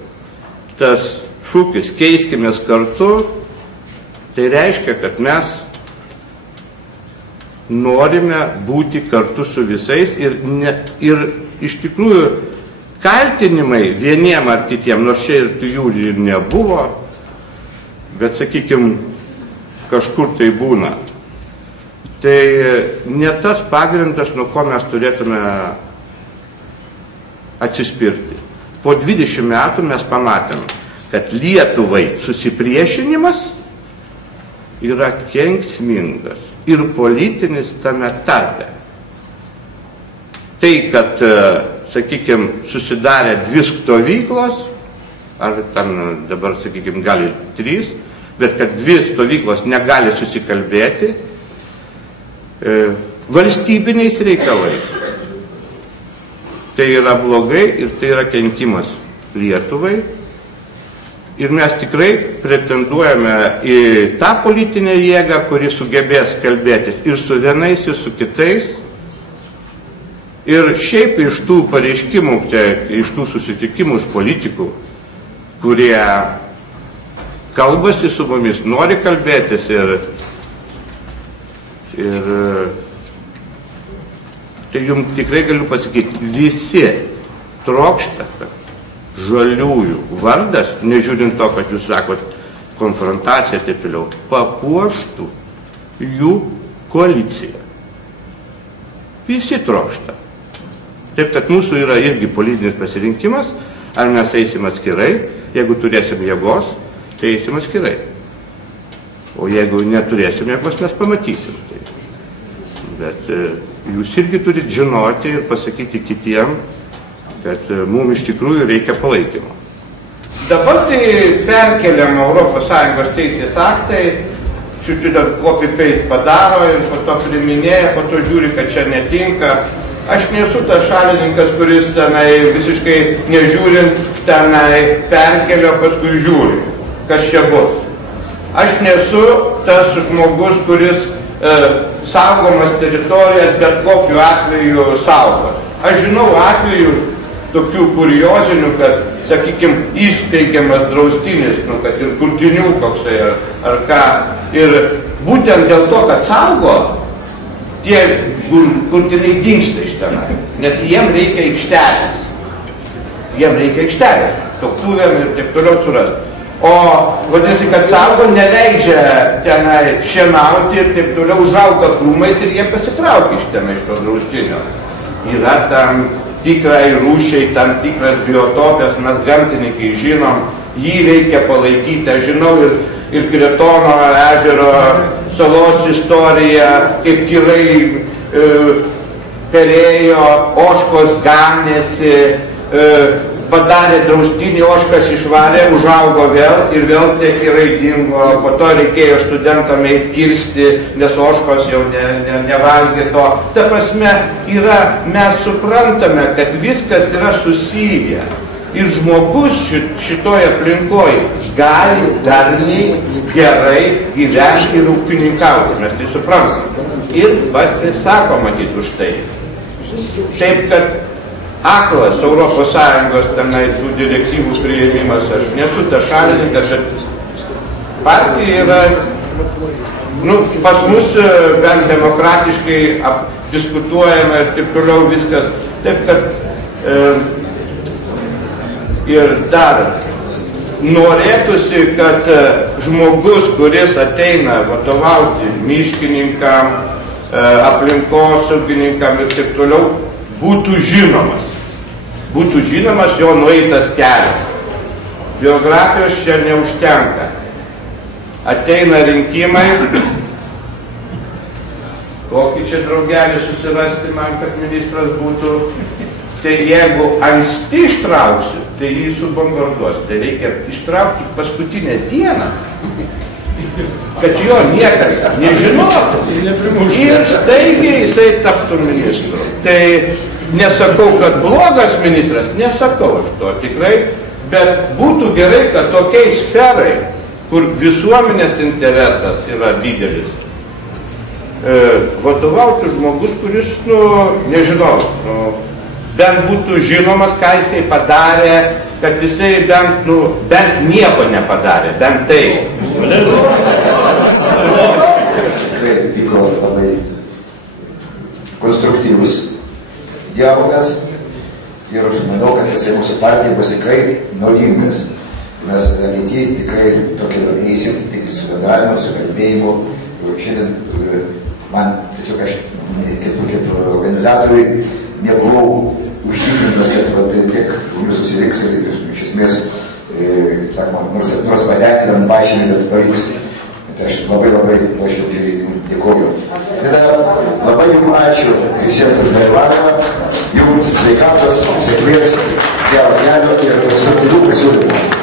tas šūkis keiskimės kartu, tai reiškia, kad mes norime būti kartu su visais ir iš tikrųjų kaltinimai vieniem ar kitiem, nors čia ir jų ir nebuvo, bet, sakykime, kažkur tai būna. Tai ne tas pagrindas, nuo ko mes turėtume atsispirti. Po 20 metų mes pamatėm, kad Lietuvai susipriešinimas yra kenksmingas ir politinis tame tarpe. Tai, kad, sakykime, susidarė 2 stovyklos, ar ten dabar, sakykime, gali 3, bet kad 2 stovyklos negali susikalbėti valstybiniais reikalais. Tai yra blogai ir tai yra kenkimas Lietuvai. Ir mes tikrai pretenduojame į tą politinę jėgą, kuri sugebės kalbėtis ir su vienais, ir su kitais. Ir šiaip iš tų pareiškimų, iš tų susitikimų iš politikų, kurie kalbasi su mumis, nori kalbėtis ir tai jums tikrai galiu pasakyti, visi trokšta, kad žaliųjų vardas, nežiūrint to, kad jūs sakot konfrontaciją ir taip toliau, papuoštų jų koaliciją. Visi trokšta. Taip, kad mūsų yra irgi politinis pasirinkimas, ar mes eisim atskirai, jeigu turėsim jėgos, tai eisim atskirai. O jeigu neturėsim jėgos, mes pamatysim. Bet jūs irgi turit žinoti ir pasakyti kitiem, kad mums iš tikrųjų reikia palaikymo. Dabar tai perkeliam ES teisės aktai, šitų dar copy-paste padaro ir po to priminėja, po to žiūri, kad čia netinka. Aš nesu tas šalininkas, kuris tenai visiškai nežiūrint tenai perkelio, paskui žiūri, kas čia bus. Aš nesu tas žmogus, kuris saugomas teritorijas bet kokiu atveju saugo. Aš žinau atvejų tokių kuriozinių, kad, sakykime, įsteigiamas draustinis, kad ir kurtinių koksai ar ką. Ir būtent dėl to, kad saugo, tie kurtiniai dingsta iš tenai, nes jiem reikia aikštelės. Jiem reikia aikštelės, tuoktuvėm ir taip toliau surasti. O vadinasi, kad saugo neleidžia tenai šienauti ir taip toliau užauga krūmais ir jie pasitraukia iš tenai iš to draustinio. Yra tam tikrai rūšiai, tam tikras biotopės, mes gamtininkai žinom, jį reikia palaikyti. Aš žinau ir Kretono ežero salos istoriją, kaip kirai perėjo, ožkos ganėsi, padarė draustinį, ožkas išvarė, užaugo vėl ir vėl tie kirai dingo. Po to reikėjo studentam eiti kirsti, nes ožkos jau nevalgė to. Ta prasme, mes suprantame, kad viskas yra susiję. Ir žmogus šitoje aplinkoje gali darniai, gerai gyventi ir ūkininkauti. Mes tai suprantam. Ir pasisako matyti už tai. Taip, kad aklas Europos Sąjungos tenai tų direktyvų priėmimas, aš nesu ta šalininkas, bet partija yra, pas mus bent demokratiškai diskutuojama ir taip toliau viskas. Taip, kad ir dar norėtųsi, kad žmogus, kuris ateina vadovauti miškininkam, aplinkosaugininkam ir taip toliau, būtų žinomas. Būtų žinomas jo nueitas kelias. Biografijos čia neužtenka. Ateina rinkimai, kokį čia draugelį susirasti man, kad ministras būtų. Tai jeigu anksti ištrauksiu, tai jį subombarduos. Tai reikia ištraukti paskutinę dieną, kad jo niekas nežinotų. Ir staigiai jisai taptų ministru. Tai nesakau, kad blogas ministras, nesakau aš to tikrai, bet būtų gerai, kad tokiai sferai, kur visuomenės interesas yra didelis, vadovautų žmogus, kuris, nežinau, bent būtų žinomas, ką jisai padarė, kad jisai bent nieko nepadarė, bent tai. Tikrai vyko labai konstruktyvus dialogas ir manau, kad jisai mūsų partijai bus tikrai naudingas. Mes ateityje tikrai tokį vadinėsim, tik su bendravimu, su kalbėjimu. Šiandien man tiesiog aš kaip organizatoriui nebuvau užtikrintas, kad tiek žmonių susirinks ir iš esmės, sakoma, nors patenkinam pažymį, bet pavyks. Tai aš labai nuoširdžiai dėkoju. Labai jums ačiū visiems už dalyvavimą, jums sveikatos, sėkmės, gero kelio ir konstruktyvių pasiūlymų.